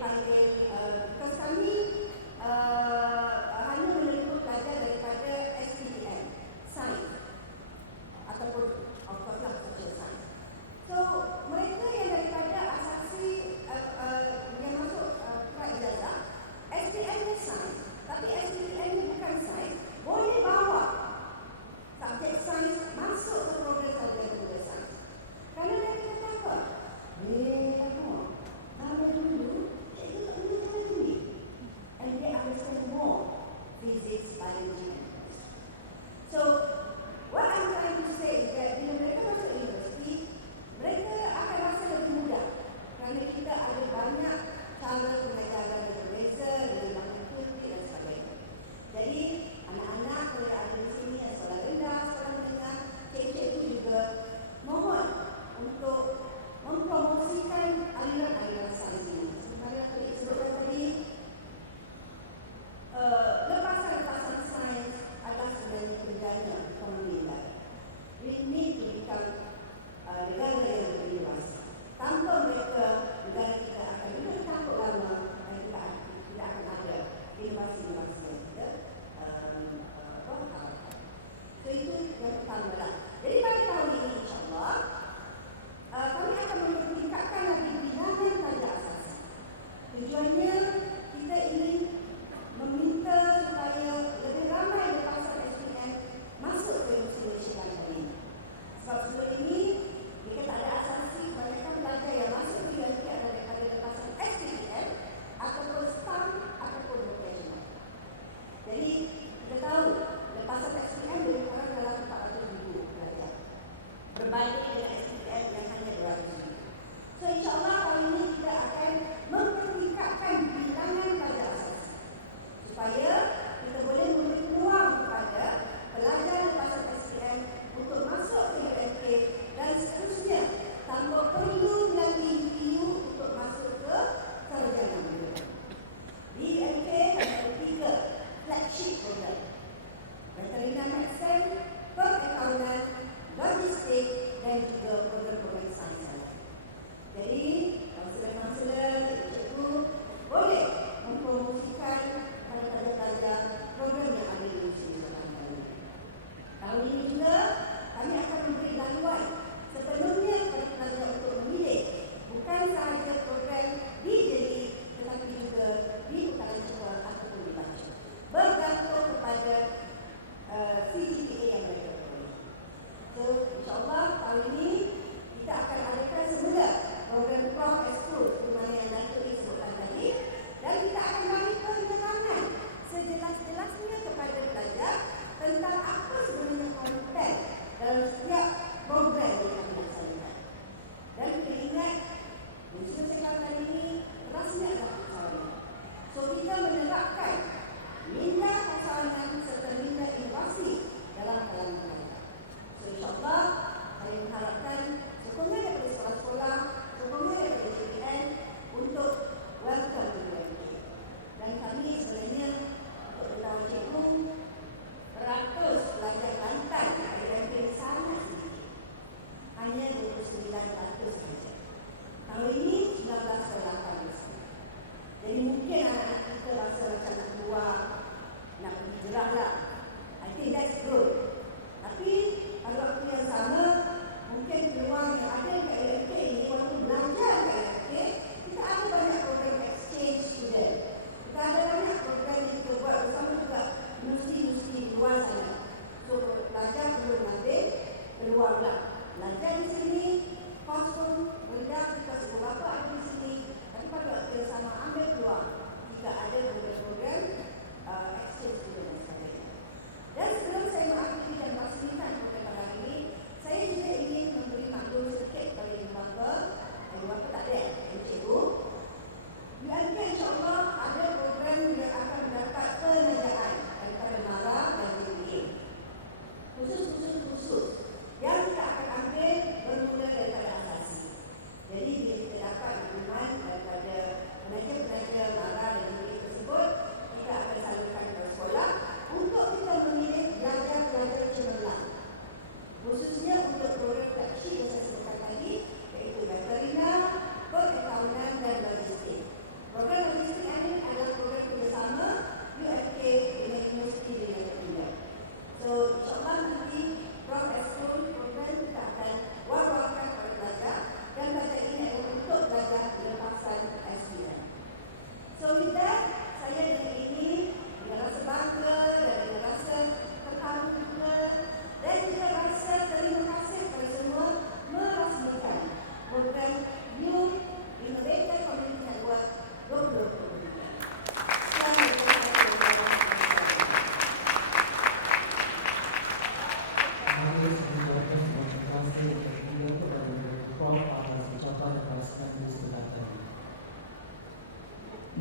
panggil because kami hanya menerima pelajar daripada SPM, sains ataupun of course lah social science. So mereka yang daripada asasi yang masuk pra-ijazah, SPM ni sains, tapi SPM ni bukan sains, boleh bawa subjek sains masuk ke program sarjana sains. Kerana mereka kata apa? Nama dulu, cikgu tak boleh jalan tinggi. And they understand more physics, biology, and chemistry. So, what I'm trying to say is that bila mereka masuk universiti, mereka akan rasa lebih mudah. Kerana kita ada banyak cara pengajaran yang berbeza, dengan banyak kultur dan sebagainya. Jadi, anak-anak kalau ada di sini yang sekolah rendah, sekolah menengah, cikgu juga mohon untuk mempromosikan aliran-aliran sains ini. Sebenarnya tadi sebutkan tadi, lepasan-lepasan sains adalah sebenarnya kerjanya pemerintah. We need to become negara yang lebih dewasa. Tanpa mereka, negara kita akan hidup takut lama dan kita tidak akan ada inovasi-inovasi yang kita harapkan. So itu yang pertama lah. Jadi pada tahun ini insyaAllah, kami akan meningkatkan lagi bilangan pelajar asasi. Tujuannya kita ingin meminta supaya lebih ramai lepasan SPM masuk ke universiti Malaysia ini. Sebab sebelum ini, jika tak ada asasi, kebanyakan pelajar yang masuk ke universiti adalah daripada lepasan SPM ataupun STAM ataupun vocational. Jadi kita tahu lepasan SPM lebih kurang dalam 400,000 pelajar, berbanding dengan SPM yang hanya 200,000. So insyaAllah tahun ini kita akan mempertingkatkan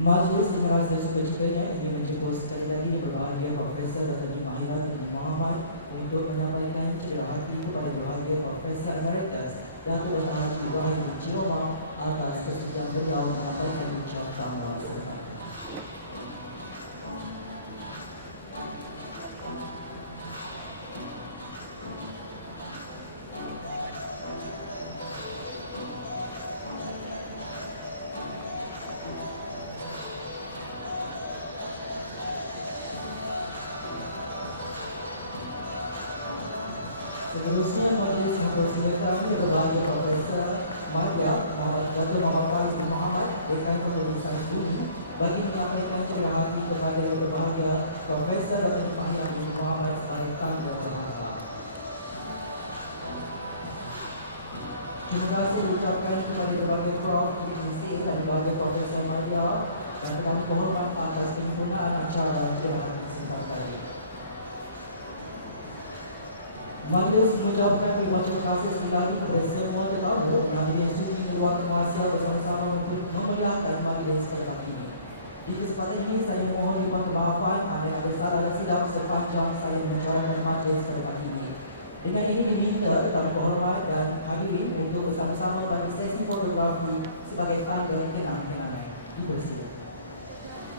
Majlis merasa suka-cukanya ingin menjemput sekali lagi berbahagia Profesor Dr. Mahiran bin Muhammad untuk menyampaikan cita hati kepada berbahagia Profesor Emeritus Datuk Dr. Haji Ibrahim bin Chioma atas kesudian beliau menyampaikan ucapan langsung. Seterusnya majlis mempersilakan berbahagia Profesor Madya Datuk Muhammad bin Muhammad Dekan Pengurusan Studi bagi menyampaikan cita hati kepada yang berbahagia Profesor Dr. Mahiran bin Muhammad sebagai tamu berharga. Terima kasih diucapkan kepada berbagai Prof. Dr. dan berbagai Profesor Madya dan kami hormat atas penyempurnaan acara yang kesempatan. Majlis mengucapkan terima kasih sekali kepada semua tetamu majlis ini di luar kuasa bersama-sama untuk memeriahkan majlis sekarang ini. Di kesempatan ini saya mohon dipermaafkan ada salah silap